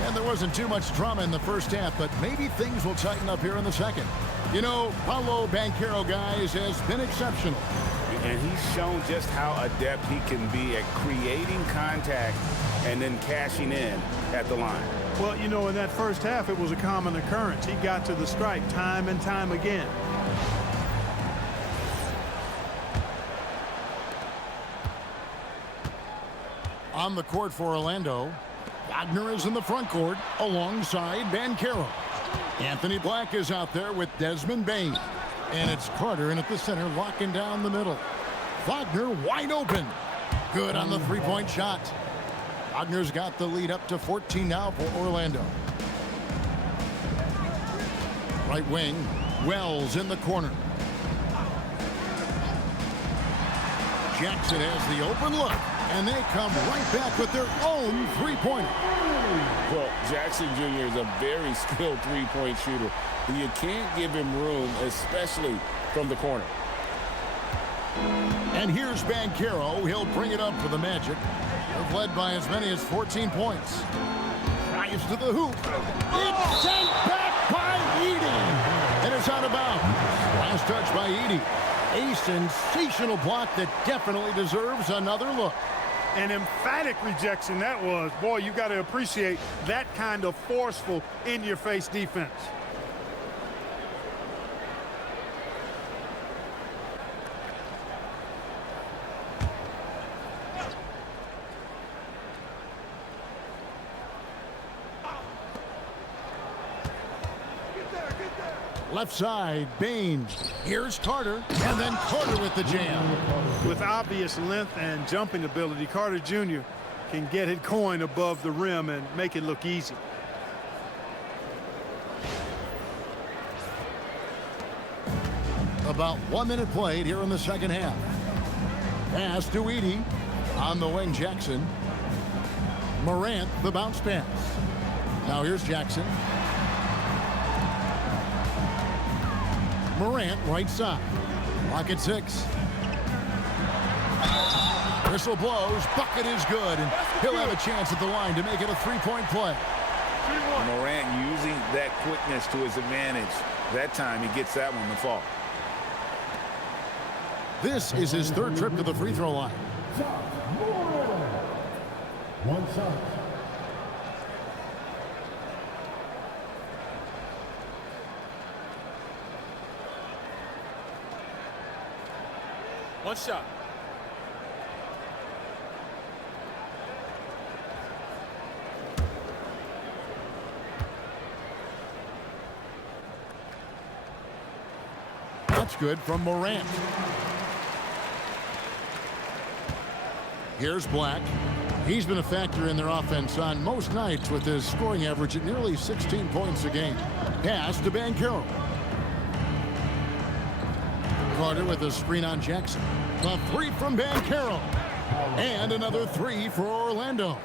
And there wasn't too much drama in the first half, but maybe things will tighten up here in the second. You know, Paolo Banchero, guys, has been exceptional. And he's shown just how adept he can be at creating contact and then cashing in at the line. Well, you know, in that first half, it was a common occurrence. He got to the stripe time and time again. On the court for Orlando, Wagner is in the front court alongside Banchero. Anthony Black is out there with Desmond Bane. And it's Carter in at the center, locking down the middle. Wagner wide open. Good on the three-point shot. Wagner's got the lead up to 14 now for Orlando. Right wing, Wells in the corner. Jackson has the open look, and they come right back with their own three-pointer. Well, Jackson Jr. is a very skilled three-point shooter. You can't give him room, especially from the corner. And here's Banchero. He'll bring it up for the Magic. They've led by as many as 14 points. Drives to the hoop. It's sent back by Edey. And it's out of bounds. Last touch by Edey. A sensational block that definitely deserves another look. An emphatic rejection that was. Boy, you got to appreciate that kind of forceful in-your-face defense. Left side, Bane. Here's Carter, and then Carter with the jam. With obvious length and jumping ability, Carter Jr. can get it going above the rim and make it look easy. About 1 minute played here in the second half. Pass to Edey. On the wing, Jackson. Morant, the bounce pass. Now here's Jackson. Morant, right side. Lock at 6. Whistle blows. Bucket is good, and he'll have a chance at the line to make it a three-point play. Morant using that quickness to his advantage. That time he gets that one to fall. This is his third trip to the free throw line. One shot. One shot. That's good from Morant. Here's Black. He's been a factor in their offense on most nights with his scoring average at nearly 16 points a game. Pass to Banchero. Carter with a screen on Jackson. A three from Banchero. And another three for Orlando.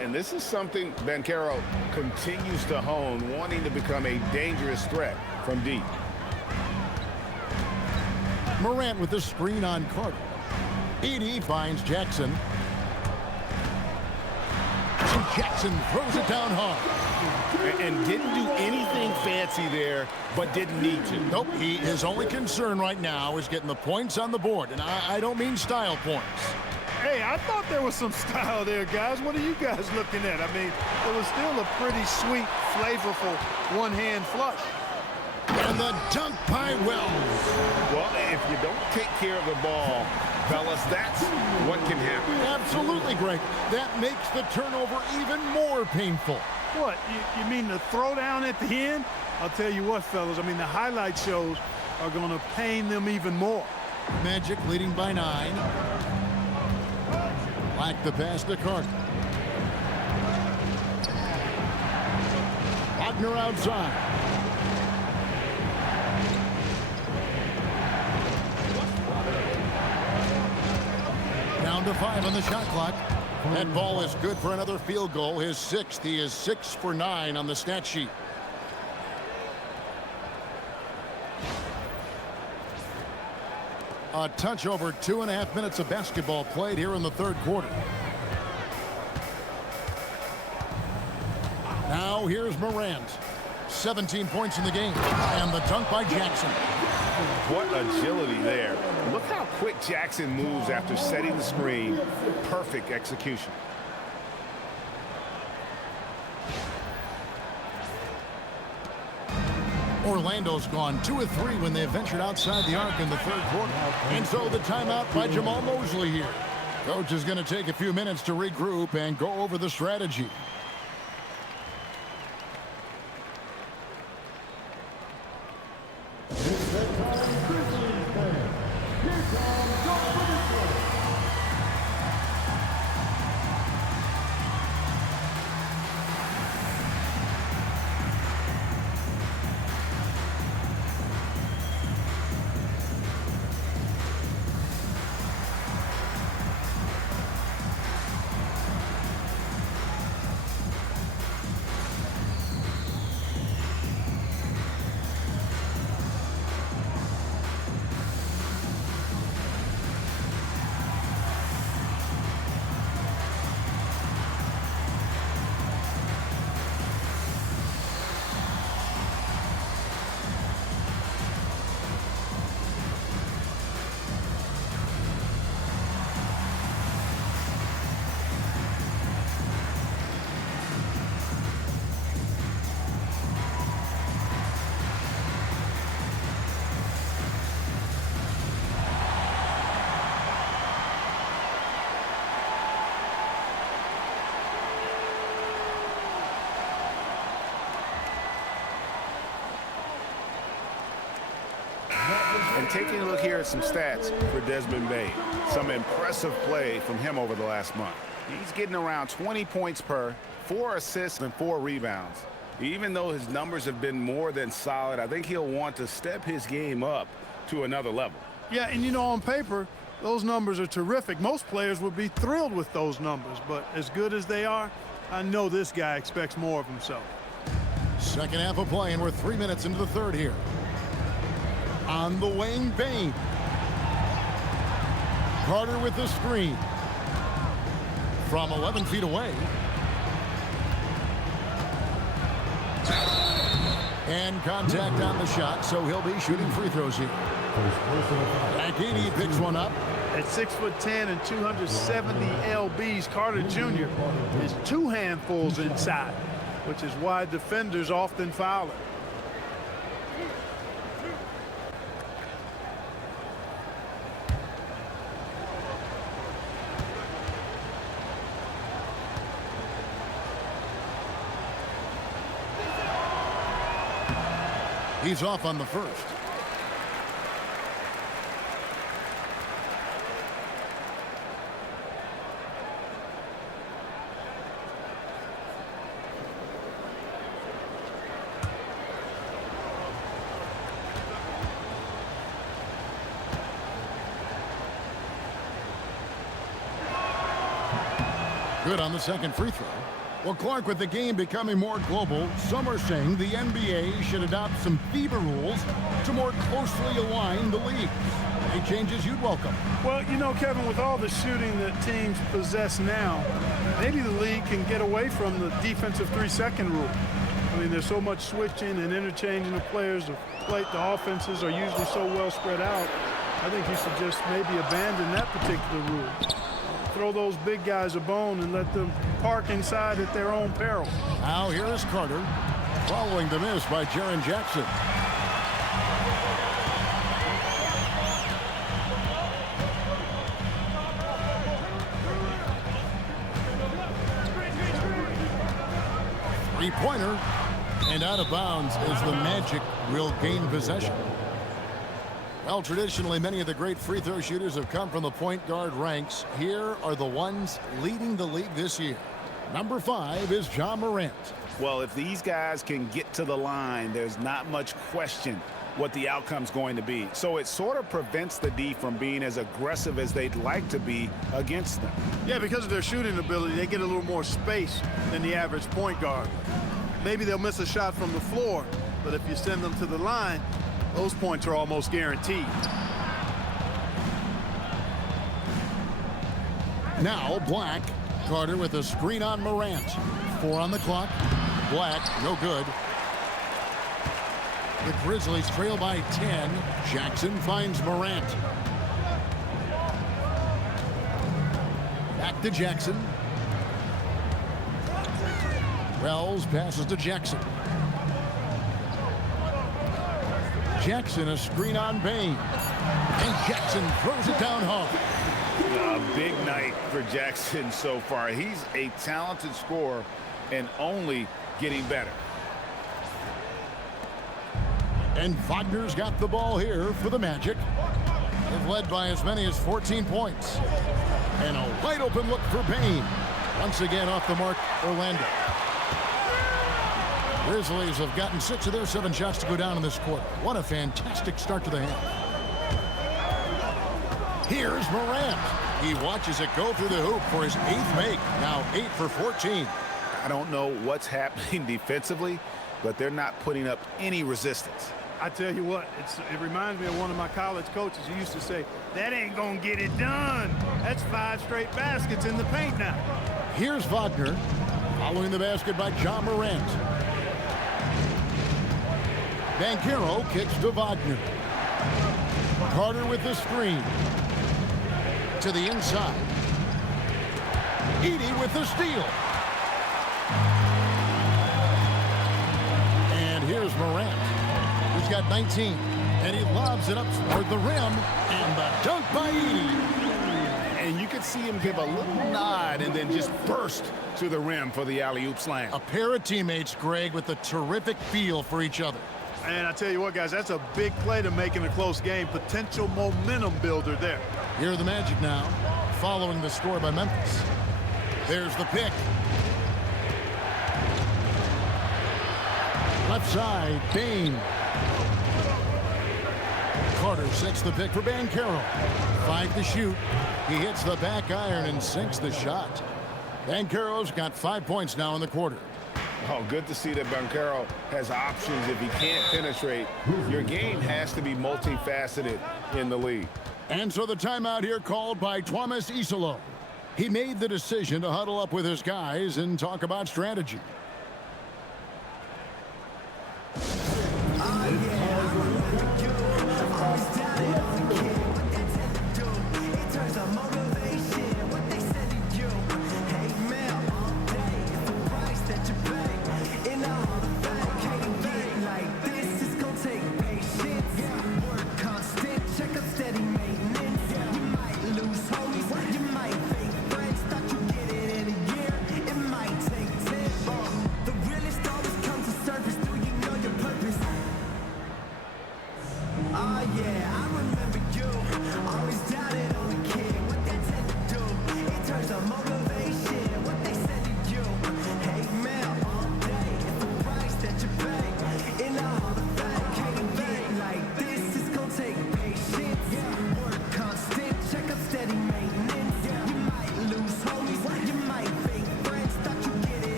And this is something Banchero continues to hone, wanting to become a dangerous threat from deep. Morant with the screen on Carter. Edey finds Jackson. Some Jackson throws it down hard. And didn't do anything fancy there, but didn't need to. Nope, his only concern right now is getting the points on the board, and I don't mean style points. Hey, I thought there was some style there, guys. What are you guys looking at? I mean, it was still a pretty sweet, flavorful one-hand flush. And the dunk by Wells. Well, if you don't take care of the ball, fellas, that's what can happen. Absolutely, Greg. That makes the turnover even more painful. What, you mean the throwdown at the end? I'll tell you what, fellas, I mean, the highlight shows are going to pain them even more. Magic leading by 9. Black the pass to Carter. Wagner outside. Down to 5 on the shot clock. That ball is good for another field goal. His 6th. He is 6 for 9 on the stat sheet. A touch over 2.5 minutes of basketball played here in the third quarter. Now here's Morant. 17 points in the game. And the dunk by Jackson. What agility there. Look how quick Jackson moves after setting the screen. Perfect execution. Orlando's gone 2 of 3 when they ventured outside the arc in the third quarter. And so the timeout by Jamal Mosley here. Coach is going to take a few minutes to regroup and go over the strategy. And taking a look here at some stats for Desmond Bane. Some impressive play from him over the last month. He's getting around 20 points per, 4 assists and 4 rebounds. Even though his numbers have been more than solid, I think he'll want to step his game up to another level. Yeah, and you know, on paper, those numbers are terrific. Most players would be thrilled with those numbers, but as good as they are, I know this guy expects more of himself. Second half of play, and we're 3 minutes into the third here. On the wing, Bane. Carter with the screen. From 11 feet away. And contact on the shot, so he'll be shooting free throws here. Akini picks one up. At 6'10" and 270 lbs, Carter Jr. is 2 handfuls inside, which is why defenders often foul it. He's off on the first. Good on the second free throw. Well, Clark, with the game becoming more global, some are saying the NBA should adopt some FIBA rules to more closely align the leagues. Any changes you'd welcome? Well, you know, Kevin, with all the shooting that teams possess now, maybe the league can get away from the defensive 3-second rule. I mean, there's so much switching and interchanging of players. The offenses are usually so well spread out. I think you should just maybe abandon that particular rule. Throw those big guys a bone and let them park inside at their own peril. Now here is Carter, following the miss by Jaren Jackson. Three-pointer, and out of bounds as the Magic will gain possession. Well, traditionally, many of the great free throw shooters have come from the point guard ranks. Here are the ones leading the league this year. Number 5 is Ja Morant. Well, if these guys can get to the line, there's not much question what the outcome's going to be. So it sort of prevents the D from being as aggressive as they'd like to be against them. Yeah, because of their shooting ability, they get a little more space than the average point guard. Maybe they'll miss a shot from the floor, but if you send them to the line, those points are almost guaranteed. Now Black. Carter with a screen on Morant. 4 on the clock. Black, no good. The Grizzlies trail by 10. Jackson finds Morant. Back to Jackson. Wells passes to Jackson. Jackson, a screen on Bain. And Jackson throws it down hard. A big night for Jackson so far. He's a talented scorer and only getting better. And Wagner's got the ball here for the Magic. They've led by as many as 14 points. And a wide open look for Bain. Once again off the mark, Orlando. Grizzlies have gotten 6 of their 7 shots to go down in this quarter. What a fantastic start to the half. Here's Morant. He watches it go through the hoop for his 8th make. Now 8 for 14. I don't know what's happening defensively, but they're not putting up any resistance. I tell you what, it reminds me of one of my college coaches who used to say, that ain't gonna get it done. That's 5 straight baskets in the paint now. Here's Wagner, following the basket by Ja Morant. Banchero kicks to Wagner. Carter with the screen. To the inside. Edey with the steal. And here's Morant. He's got 19. And he lobs it up toward the rim. And the dunk by Edey. And you could see him give a little nod and then just burst to the rim for the alley-oop slam. A pair of teammates, Greg, with a terrific feel for each other. And I tell you what, guys, that's a big play to make in a close game. Potential momentum builder there. Here are the Magic now, following the score by Memphis. There's the pick. Left side, Bain. Carter sets the pick for Banchero. 5 to shoot. He hits the back iron and sinks the shot. Banchero's got 5 points now in the quarter. Oh, good to see that Banchero has options if he can't penetrate. Your game has to be multifaceted in the league. And so the timeout here called by Thomas Isolo. He made the decision to huddle up with his guys and talk about strategy.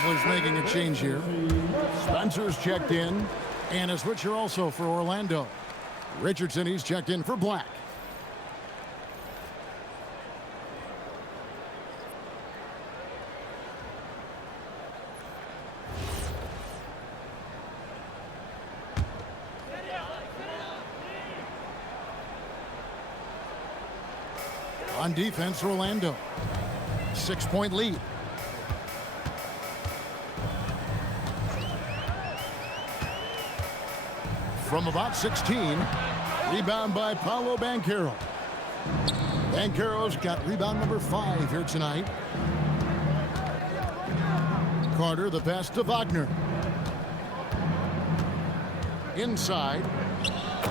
Grizzlies making a change here. Spencer's checked in, and a switcher also for Orlando. Richardson, he's checked in for Black. On defense, Orlando. 6-point lead. From about 16, rebound by Paolo Banchero. Banchero's got rebound number 5 here tonight. Carter, the pass to Wagner. Inside.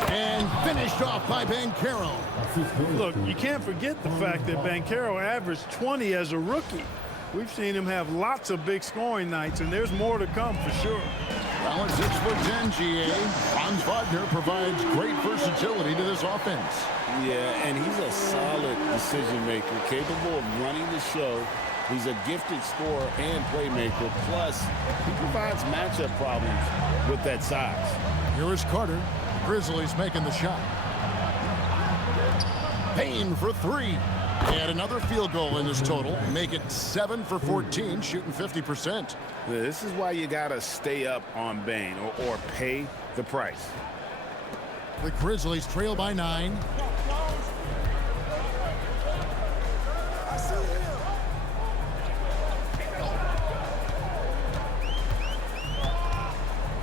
And finished off by Banchero. Look, you can't forget the fact that Banchero averaged 20 as a rookie. We've seen him have lots of big scoring nights, and there's more to come for sure. Well, at 6'10", GA, Franz Wagner provides great versatility to this offense. Yeah, and he's a solid decision maker, capable of running the show. He's a gifted scorer and playmaker. Plus, he provides matchup problems with that size. Here is Carter. Grizzlies making the shot. Payne for 3. And another field goal in this total. Make it 7 for 14, shooting 50%. This is why you got to stay up on Bane or pay the price. The Grizzlies trail by 9.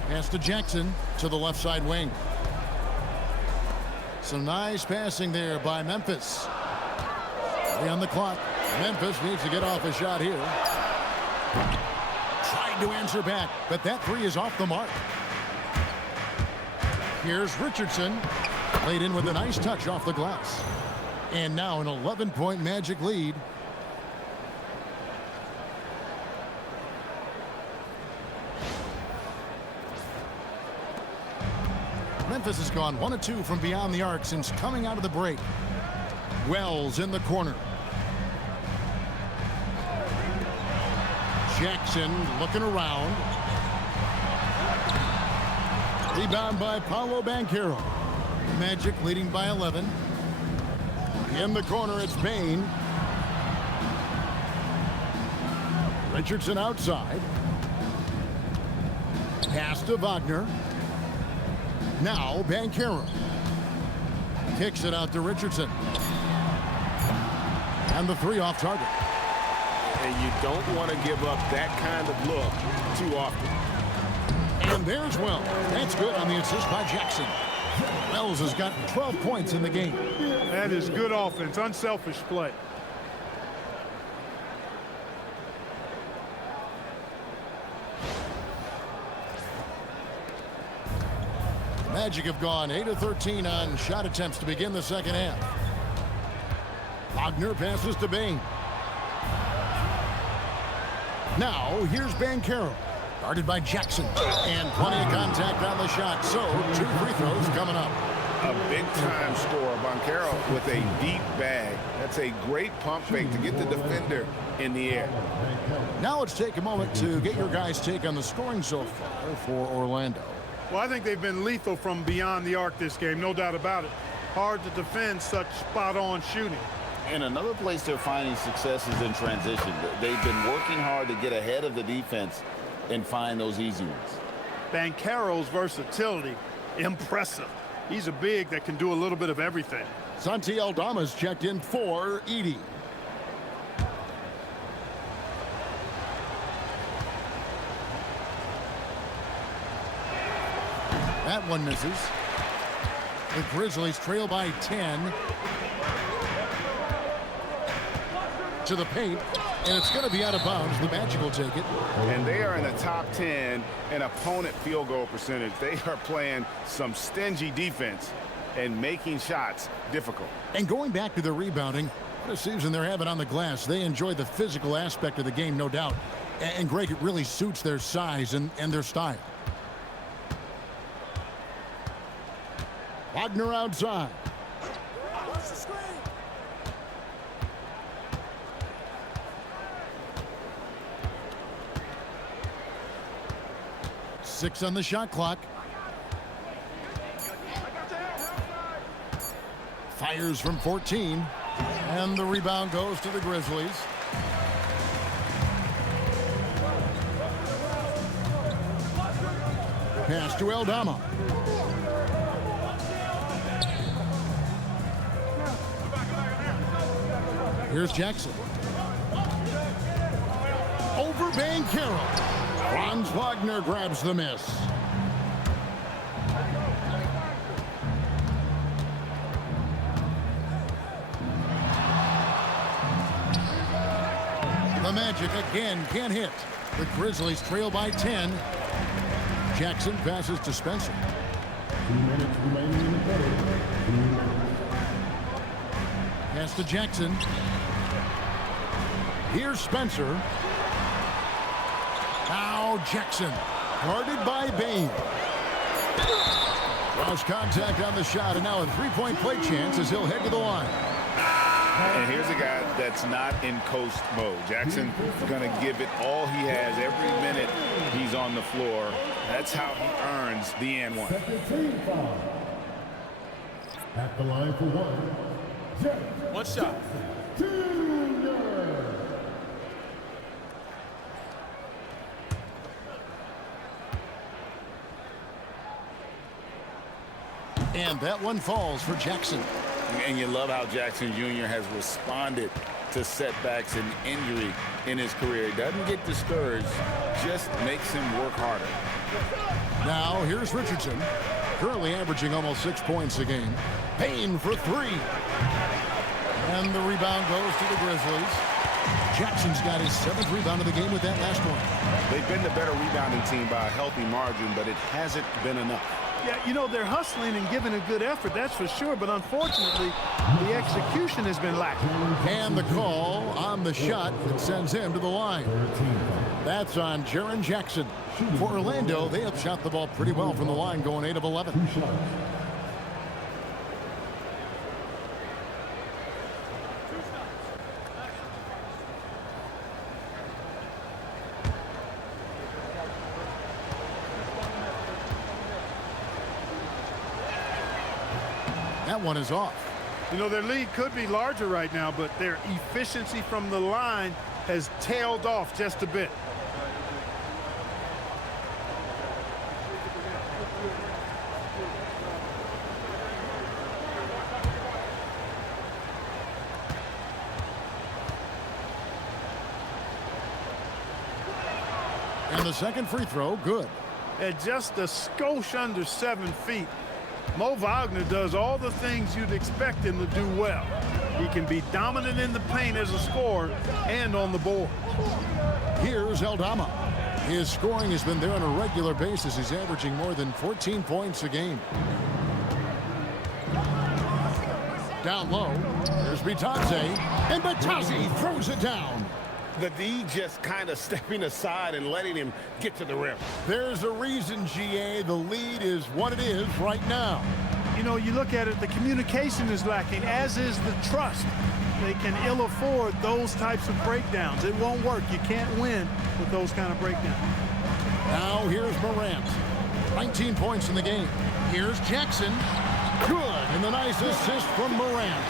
Pass to Jackson to the left side wing. Some nice passing there by Memphis. 3 on the clock. Memphis needs to get off a shot here. Tried to answer back, but that 3 is off the mark. Here's Richardson. Played in with a nice touch off the glass. And now an 11-point Magic lead. Memphis has gone 1 of 2 from beyond the arc since coming out of the break. Wells in the corner. Jackson looking around. Rebound by Paolo Banchero. Magic leading by 11. In the corner, it's Payne. Richardson outside. Pass to Wagner. Now Banchero. Kicks it out to Richardson. And the 3 off target. And you don't want to give up that kind of look too often. And there's Wells. That's good on the assist by Jackson. Wells has got 12 points in the game. That is good offense, unselfish play. Magic have gone 8 of 13 on shot attempts to begin the second half. Wagner passes to Bane. Now here's Banchero. Guarded by Jackson. And plenty of contact on the shot. So 2 free throws coming up. A big-time scorer, Banchero, with a deep bag. That's a great pump fake to get the defender in the air. Now let's take a moment to get your guys' take on the scoring so far for Orlando. Well, I think they've been lethal from beyond the arc this game, no doubt about it. Hard to defend such spot-on shooting. And another place they're finding success is in transition. They've been working hard to get ahead of the defense and find those easy ones. Banchero's versatility, impressive. He's a big that can do a little bit of everything. Santi Aldama's checked in for Edey. That one misses. The Grizzlies trail by 10. To the paint, and it's going to be out of bounds. The Magic will take it. And they are in the top 10 in opponent field goal percentage. They are playing some stingy defense and making shots difficult. And going back to the rebounding, what a season they're having on the glass. They enjoy the physical aspect of the game, no doubt. And Greg, it really suits their size and their style. Wagner outside. 6 on the shot clock. Fires from 14. And the rebound goes to the Grizzlies. Pass to Aldama. Here's Jackson. Over Banchero. Franz Wagner grabs the miss. The Magic again can't hit. The Grizzlies trail by 10. Jackson passes to Spencer. 2 minutes remaining in the quarter. Pass to Jackson. Here's Spencer. Now Jackson. Guarded by Bain. Lost contact on the shot, and now a three-point play chance as he'll head to the line. And here's a guy that's not in coast mode. Jackson going to give it all he has every minute he's on the floor. That's how he earns the and one. Team foul. At the line for one. One shot. And that one falls for Jackson. And you love how Jackson Jr. has responded to setbacks and injury in his career. He doesn't get discouraged, just makes him work harder. Now here's Richardson, currently averaging almost 6 points a game. Payne for 3. And the rebound goes to the Grizzlies. Jackson's got his 7th rebound of the game with that last one. They've been the better rebounding team by a healthy margin, but it hasn't been enough. Yeah, you know, they're hustling and giving a good effort, that's for sure. But unfortunately, the execution has been lacking. And the call on the shot that sends him to the line. That's on Jaren Jackson. For Orlando, they have shot the ball pretty well from the line, going 8 of 11. That one is off. You know, their lead could be larger right now, but their efficiency from the line has tailed off just a bit. And the second free throw, good. At just a skosh under 7 feet. Mo Wagner does all the things you'd expect him to do well. He can be dominant in the paint as a scorer and on the board. Here's Aldama. His scoring has been there on a regular basis. He's averaging more than 14 points a game. Down low, there's Bitadze, and Bitadze throws it down. The D just kind of stepping aside and letting him get to the rim. There's a reason, GA, the lead is what it is right now. You know, you look at it, the communication is lacking, as is the trust. They can ill afford those types of breakdowns. It won't work. You can't win with those kind of breakdowns. Now here's Morant. 19 points in the game. Here's Jackson. Good. And the nice assist from Morant.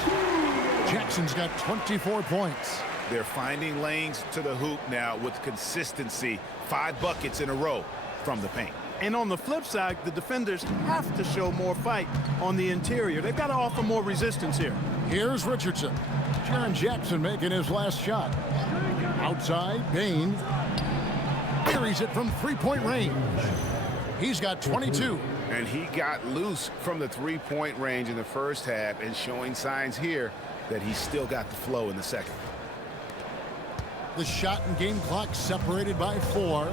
Jackson's got 24 points. They're finding lanes to the hoop now with consistency. 5 buckets in a row from the paint. And on the flip side, the defenders have to show more fight on the interior. They've got to offer more resistance here. Here's Richardson. Jaren Jackson making his last shot. Outside, Bain buries it from three-point range. He's got 22. And he got loose from the three-point range in the first half and showing signs here that he's still got the flow in the second. The shot and game clock separated by 4.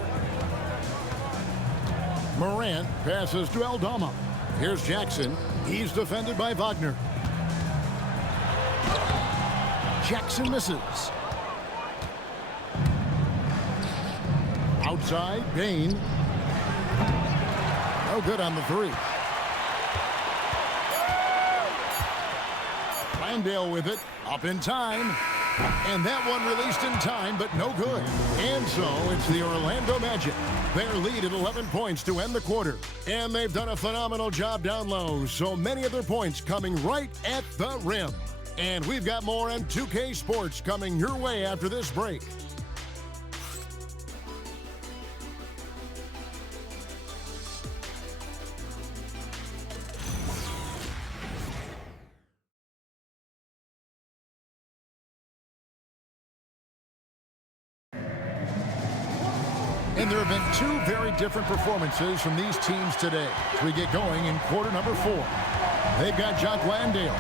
Morant passes to Aldama. Here's Jackson. He's defended by Wagner. Jackson misses. Outside, Bain. No good on the 3. Landale with it. Up in time. And that one released in time, but no good. And so it's the Orlando Magic. Their lead at 11 points to end the quarter. And they've done a phenomenal job down low, so many of their points coming right at the rim. And we've got more on 2K Sports coming your way after this break. And there have been two very different performances from these teams today as we get going in quarter number 4. They've got Jock Landale.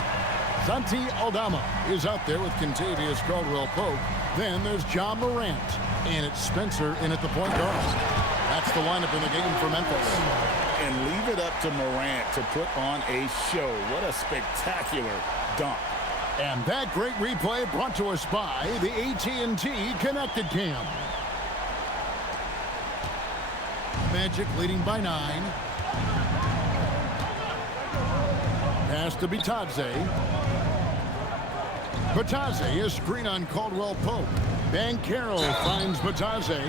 Santi Aldama is out there with Kentavious Caldwell-Pope. Then there's Ja Morant. And it's Spencer in at the point guard. That's the lineup in the game for Memphis. And leave it up to Morant to put on a show. What a spectacular dunk. And that great replay brought to us by the AT&T Connected Cam. Magic leading by 9. Pass to Bitadze. Bitadze, a screen on Caldwell-Pope. Banchero finds Bitadze.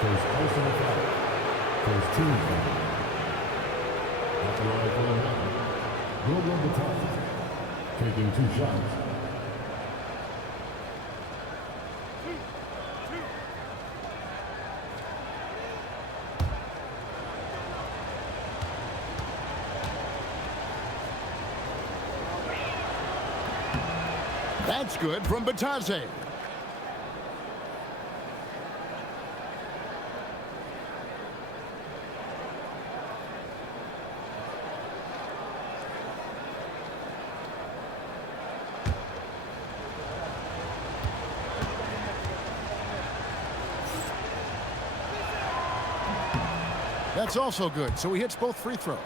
First personal foul. First team foul. At the line for the Magic, Luka taking 2 shots. That's good from Bitadze. That's also good, so he hits both free throws.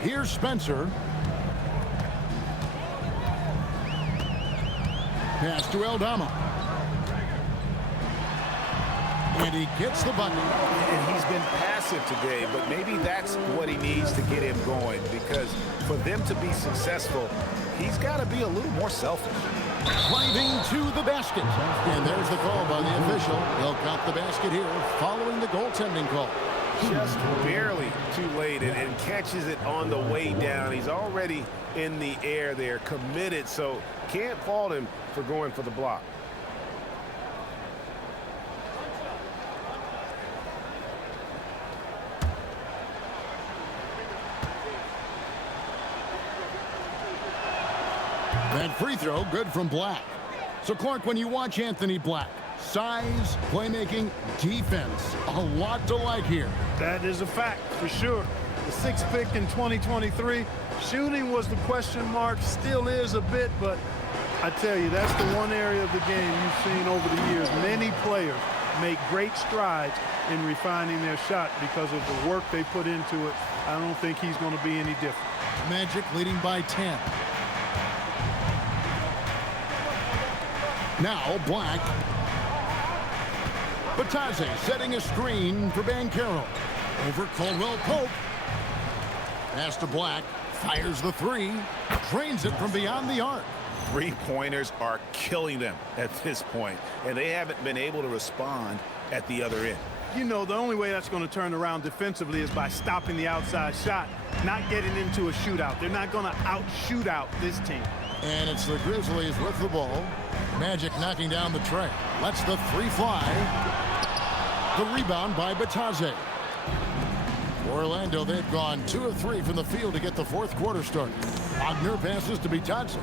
Here's Spencer. Pass to Aldama. And he gets the bucket. And he's been passive today, but maybe that's what he needs to get him going, because for them to be successful, he's got to be a little more selfish. Driving to the basket. And there's the call by the official. They'll count the basket here following the goaltending call. Just barely too late and catches it on the way down. He's already in the air there, committed, so can't fault him for going for the block. That free throw good from Black. So Clark, when you watch Anthony Black, size, playmaking, defense, a lot to like here. That is a fact for sure. The 6th pick in 2023. Shooting was the question mark, still is a bit, but I tell you, that's the one area of the game you've seen over the years. Many players make great strides in refining their shot because of the work they put into it. I don't think he's going to be any different. Magic leading by 10. Now Black. Bitadze setting a screen for Banchero. Over Caldwell-Pope. Pass to Black. Fires the 3. Drains it from beyond the arc. 3-pointers are killing them at this point, and they haven't been able to respond at the other end. You know, the only way that's going to turn around defensively is by stopping the outside shot, not getting into a shootout. They're not going to out-shootout this team. And it's the Grizzlies with the ball. Magic knocking down the tray. Lets the 3 fly. The rebound by Bitadze. Orlando, they've gone 2 of 3 from the field to get the 4th quarter started. Wagner passes to Bitadze.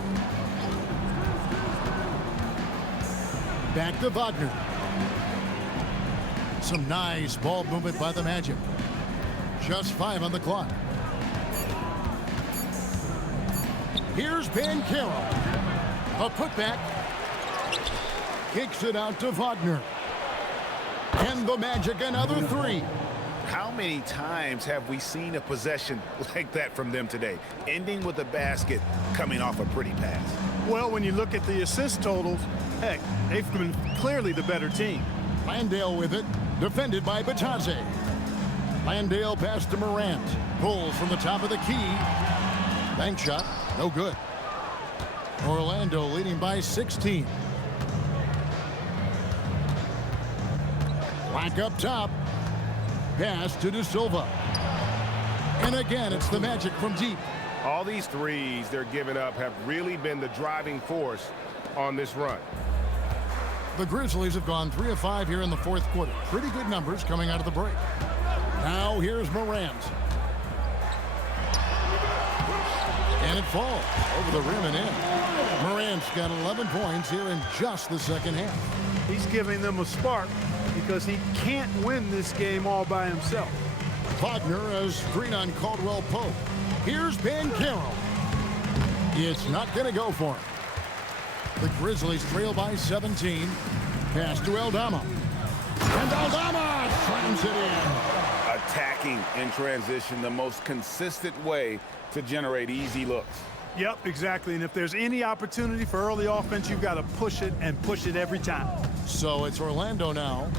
Back to Wagner. Some nice ball movement by the Magic. Just 5 on the clock. Here's Banchero. A putback. Kicks it out to Wagner. And the Magic another 3. How many times have we seen a possession like that from them today, ending with a basket coming off a pretty pass? Well, when you look at the assist totals, heck, they've been clearly the better team. Landale with it, defended by Bitadze. Landale pass to Morant. Pulls from the top of the key. Bank shot, no good. Orlando leading by 16. Black up top. Pass to De Silva. And again, it's the Magic from deep. All these threes they're giving up have really been the driving force on this run. The Grizzlies have gone 3 of 5 here in the fourth quarter. Pretty good numbers coming out of the break. Now here's Morant. And it falls over the rim and in. Morant's got 11 points here in just the second half. He's giving them a spark because he can't win this game all by himself. Wagner has screen on Caldwell Pope. Here's Banchero. It's not going to go for him. The Grizzlies trail by 17. Pass to Aldama. And Aldama slams it in. Attacking in transition, the most consistent way to generate easy looks. Yep, exactly. And if there's any opportunity for early offense, you've got to push it and push it every time. So it's Orlando now.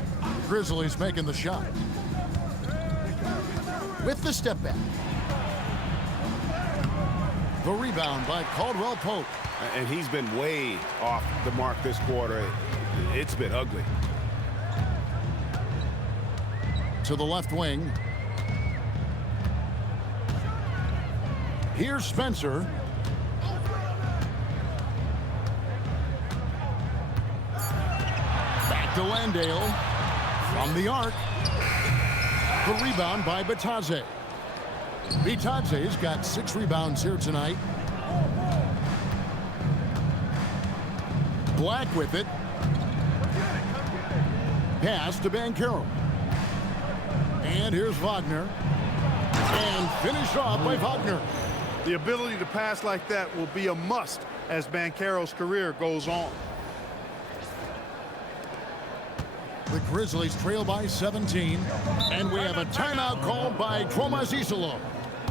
Grizzlies making the shot. With the step back. The rebound by Caldwell Pope. And he's been way off the mark this quarter. It's been ugly. To the left wing. Here's Spencer. Back to Landale. From the arc. The rebound by Bitadze. Bitadze's got 6 rebounds here tonight. Black with it. Pass to Banchero. And here's Wagner. And finished off by Wagner. The ability to pass like that will be a must as Banchero's career goes on. The Grizzlies trail by 17. And we have a timeout called by Thomas Isolo.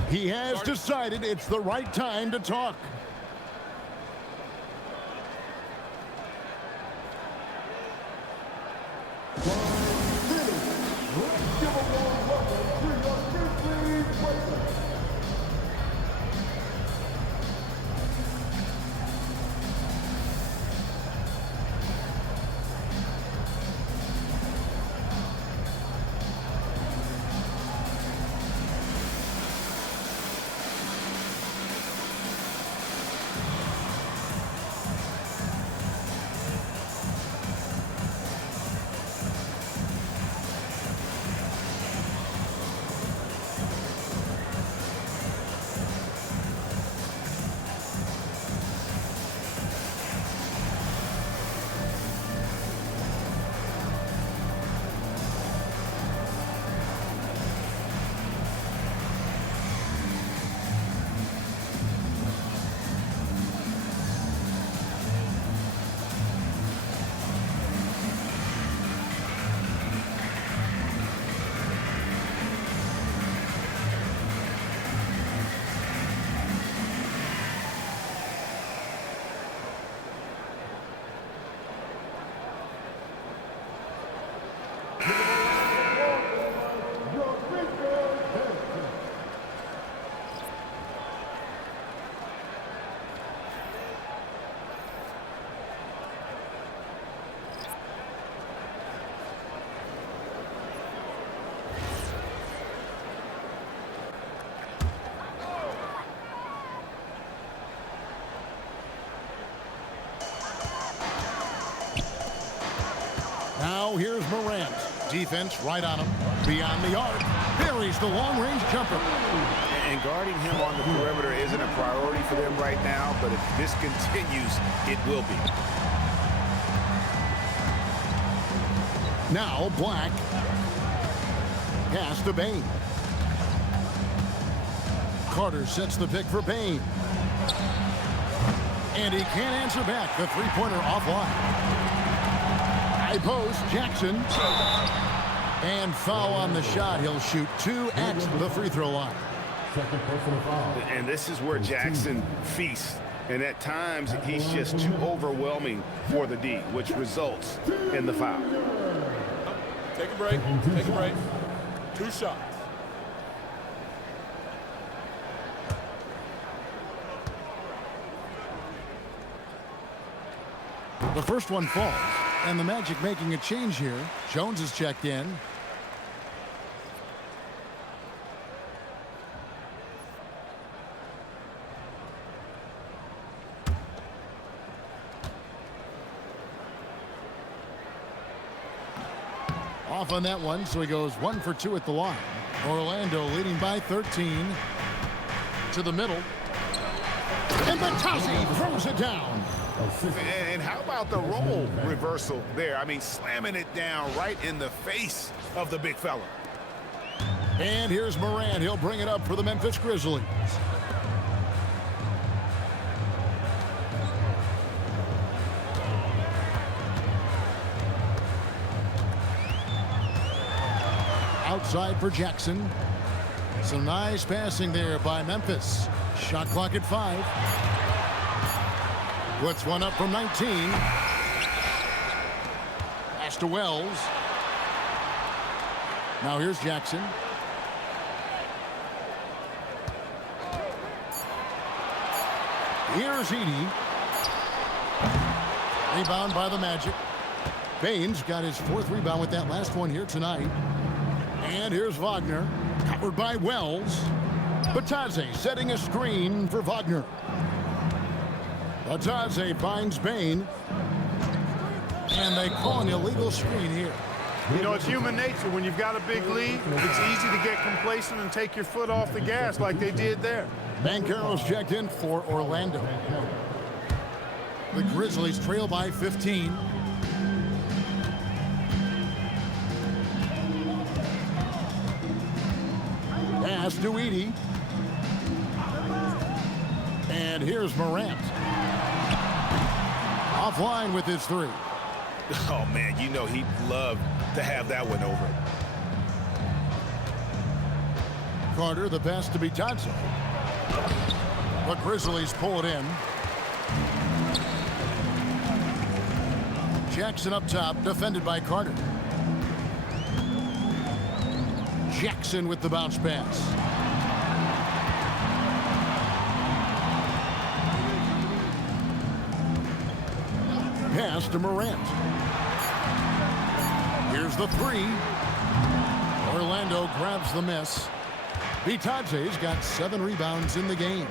He has decided it's the right time to talk. Now here's Morant. Defense right on him. Beyond the arc. Buries the long-range jumper. And guarding him on the perimeter isn't a priority for them right now, but if this continues, it will be. Now Black. Pass to Bane. Carter sets the pick for Bane. And he can't answer back. The three-pointer offline. High post, Jackson. And foul on the shot. He'll shoot 2 at the free throw line. And this is where Jackson feasts. And at times, he's just too overwhelming for the D, which results in the foul. Take a break. Take a break. 2 shots. The first one falls, and the Magic making a change here. Jones is checked in. Off on that one, so he goes 1 for 2 at the line. Orlando leading by 13. To the middle. And Batazzi throws it down. And how about the role reversal there? I mean, slamming it down right in the face of the big fella. And here's Morant. He'll bring it up for the Memphis Grizzlies. Outside for Jackson. Some nice passing there by Memphis. Shot clock at 5. Puts one up from 19. Pass to Wells. Now here's Jackson. Here's Edey. Rebound by the Magic. Baines got his 4th rebound with that last one here tonight. And here's Wagner. Covered by Wells. Batazzi setting a screen for Wagner. Batazzi finds Bane. And they call an illegal screen here. You know, it's human nature. When you've got a big lead, it's easy to get complacent and take your foot off the gas like they did there. Banchero's checked in for Orlando. The Grizzlies trail by 15. Pass to Edey. And here's Morant. Offline with his 3. Oh, man, you know he'd love to have that one over. Carter, the pass to Batazzi. The Grizzlies pull it in. Jackson up top, defended by Carter. Jackson with the bounce pass. Pass to Morant. Here's the 3. Orlando grabs the miss. Batazzi's got 7 rebounds in the game.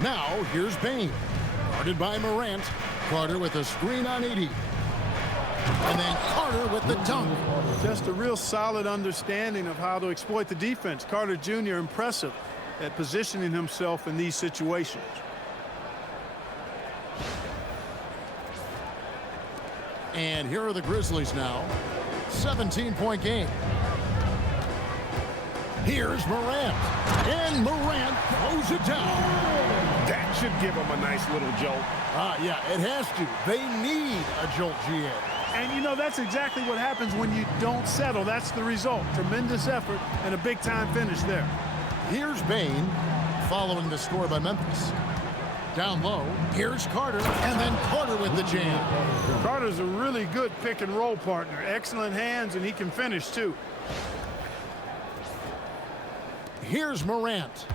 Now here's Bane. Guarded by Morant. Carter with a screen on Edey. And then Carter with the dunk. Just a real solid understanding of how to exploit the defense. Carter Jr. impressive at positioning himself in these situations. And here are the Grizzlies now. 17-point game. Here's Morant. And Morant throws it down. That should give him a nice little jolt. Yeah, it has to. They need a jolt, GA. And, you know, that's exactly what happens when you don't settle. That's the result. Tremendous effort and a big-time finish there. Here's Bane following the score by Memphis. Down low, here's Carter, and then Carter with the jam. Carter's a really good pick-and-roll partner. Excellent hands, and he can finish, too. Here's Morant.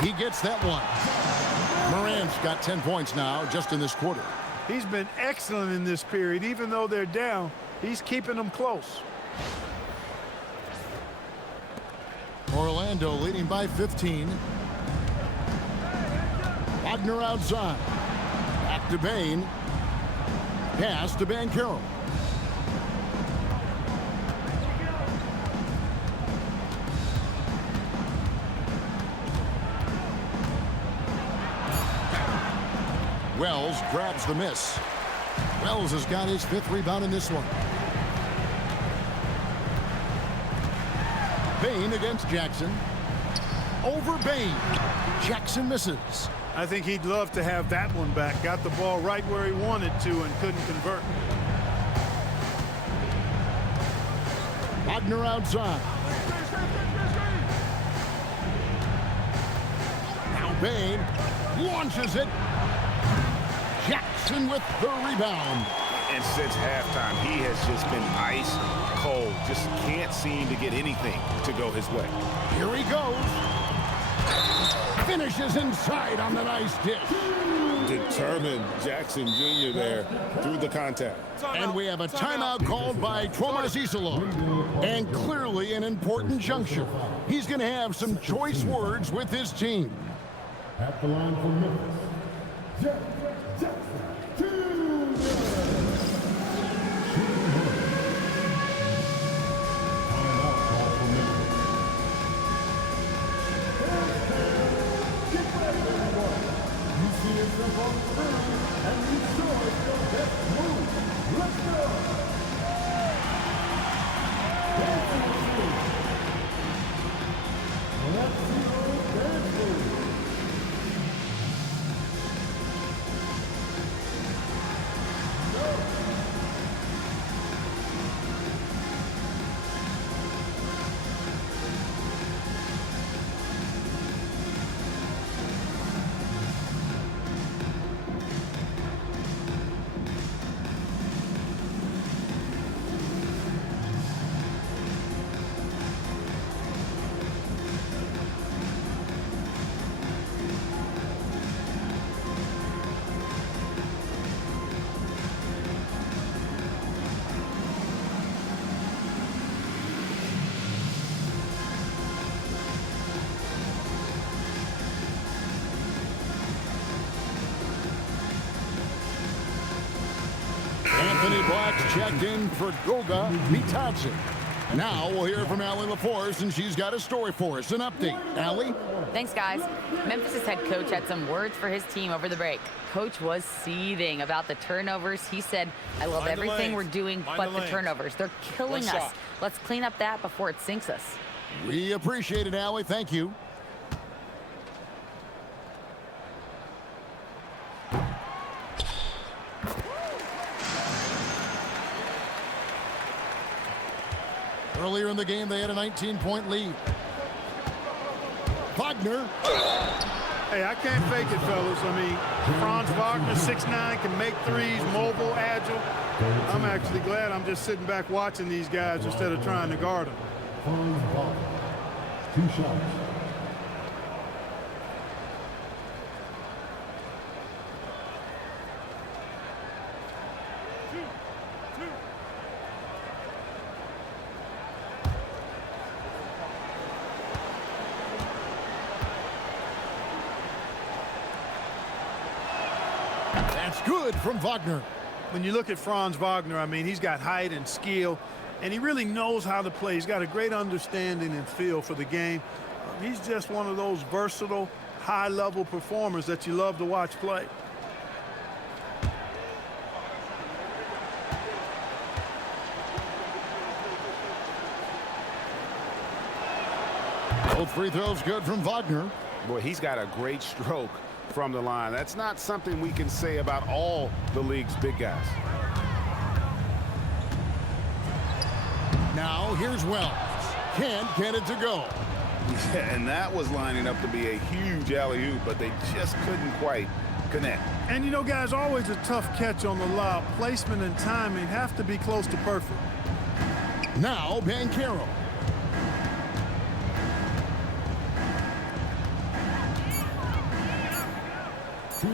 He gets that one. Morant's got 10 points now just in this quarter. He's been excellent in this period. Even though they're down, he's keeping them close. Orlando leading by 15. Wagner outside. Back to Bane. Pass to Banchero. Wells grabs the miss. Wells has got his 5th rebound in this one. Bane against Jackson. Over Bane. Jackson misses. I think he'd love to have that one back. Got the ball right where he wanted to and couldn't convert. Wagner outside. Now Bane launches it. Jackson with the rebound. And since halftime, he has just been ice cold. Just can't seem to get anything to go his way. Here he goes. Finishes inside on the nice dish. Determined Jackson Jr. there through the contact. And we have a timeout called by Tomas Isolo. And clearly an important juncture. He's going to have some choice words with his team. At the line for Memphis, Jaren Jackson Jr. Timeout call for Memphis. Get ready, everyone. You see yourself on the screen, and you saw it's your best move. Let's go. Dancing machine. Let's see those dance moves. Anthony Black's checked in for Goga Mitadze. Now we'll hear from Allie LaForce, and she's got a story for us. An update. Allie? Thanks, guys. Memphis' head coach had some words for his team over the break. Coach was seething about the turnovers. He said, I love everything we're doing but the turnovers. They're killing us. Let's clean up that before it sinks us. We appreciate it, Allie. Thank you. Earlier in the game, they had a 19-point lead. Wagner. Hey, I can't fake it, fellas. I mean, Franz Wagner, 6'9", can make threes, mobile, agile. I'm actually glad I'm just sitting back watching these guys instead of trying to guard them. Franz Wagner, 2 shots. That's good from Wagner. When you look at Franz Wagner, I mean, he's got height and skill, and he really knows how to play. He's got a great understanding and feel for the game. He's just one of those versatile, high-level performers that you love to watch play. Both free throws good from Wagner. Boy, he's got a great stroke from the line. That's not something we can say about all the league's big guys. Now here's Wells. Can't get it to go. Yeah, and that was lining up to be a huge alley-oop, but they just couldn't quite connect. And you know, guys, always a tough catch on the lob. Placement and timing have to be close to perfect. Now Banchero. It's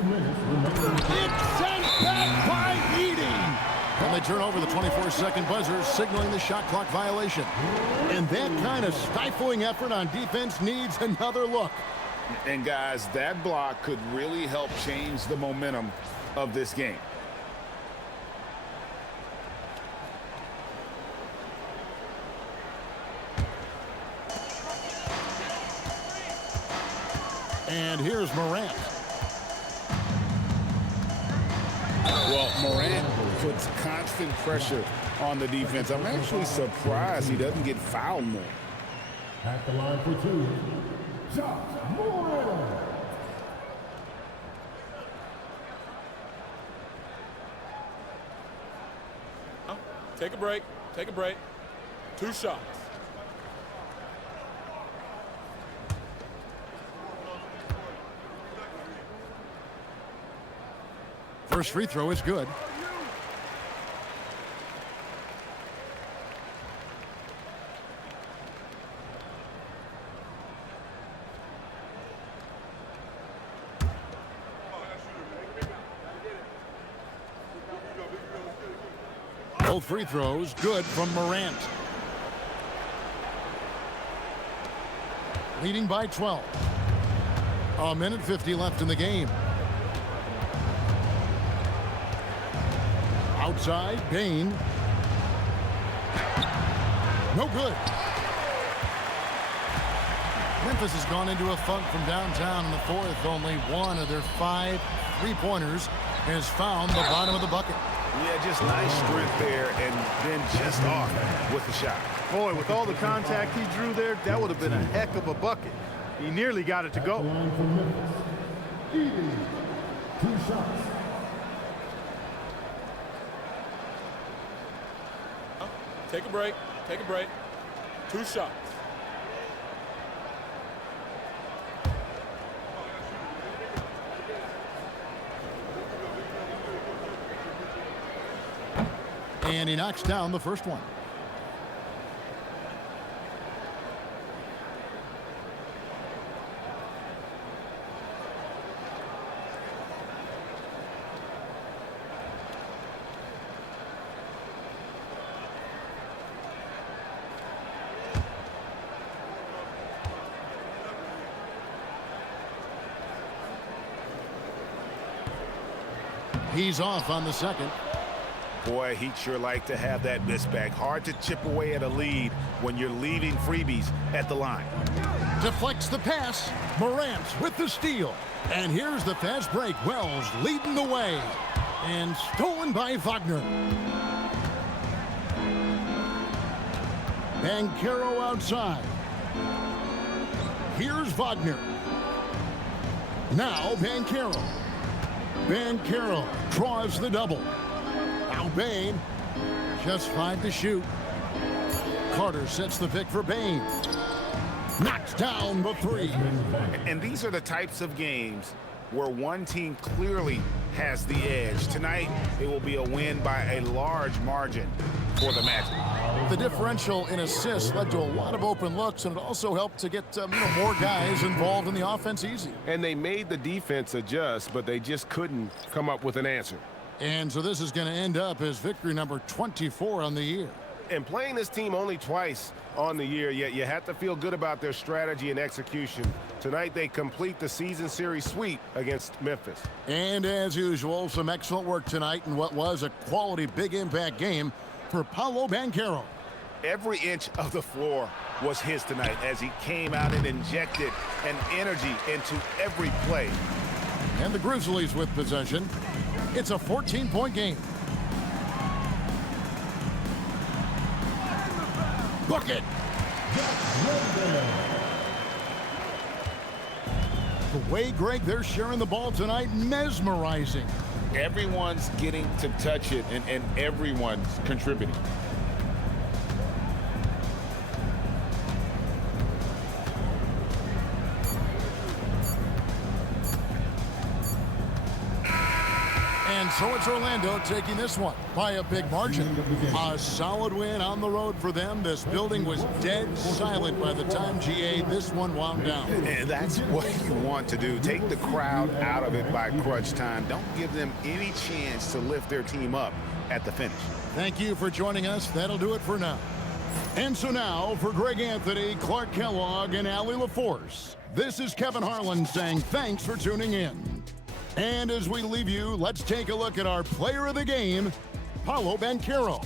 sent back by Edie. And they turn over the 24-second buzzer, signaling the shot clock violation. And that kind of stifling effort on defense needs another look. And guys, that block could really help change the momentum of this game. And here's Morant. Well, Morant puts constant pressure on the defense. I'm actually surprised he doesn't get fouled more. At the line for 2, Ja Morant. Take a break. Take a break. 2 shots. First free throw is good. Both free throws good from Morant. Leading by 12. A minute 50 left in the game. Outside, Bain. No good. Memphis has gone into a funk from downtown in the fourth. Only one of their 5 3-pointers has found the bottom of the bucket. Yeah, just nice strength there, and then just off with the shot. Boy, with all the contact he drew there, that would have been a heck of a bucket. He nearly got it to go. 2 shots. Take a break. Take a break. 2 shots. And he knocks down the first one. He's off on the second. Boy, he'd sure like to have that miss back. Hard to chip away at a lead when you're leaving freebies at the line. Deflects the pass. Morant with the steal. And here's the fast break. Wells leading the way. And stolen by Wagner. Banchero outside. Here's Wagner. Now Banchero. Banchero draws the double. Now Bain, just 5 to shoot. Carter sets the pick for Bain. Knocks down the 3. And these are the types of games where one team clearly has the edge. Tonight, it will be a win by a large margin for the Magic. The differential in assists led to a lot of open looks, and it also helped to get more guys involved in the offense easy. And they made the defense adjust, but they just couldn't come up with an answer. And so this is going to end up as victory number 24 on the year. And playing this team only twice on the year, yet you have to feel good about their strategy and execution. Tonight they complete the season series sweep against Memphis. And as usual, some excellent work tonight in what was a quality big impact game for Paolo Banchero. Every inch of the floor was his tonight as he came out and injected an energy into every play. And the Grizzlies with possession. It's a 14-point game. Bucket. The way, Greg, they're sharing the ball tonight, mesmerizing. Everyone's getting to touch it, and everyone's contributing. And so it's Orlando taking this one by a big margin. A solid win on the road for them. This building was dead silent by the time GA this one wound down. And that's what you want to do. Take the crowd out of it by crunch time. Don't give them any chance to lift their team up at the finish. Thank you for joining us. That'll do it for now. And so now for Greg Anthony, Clark Kellogg, and Allie LaForce, this is Kevin Harlan saying thanks for tuning in. And as we leave you, let's take a look at our player of the game, Paolo Banchero.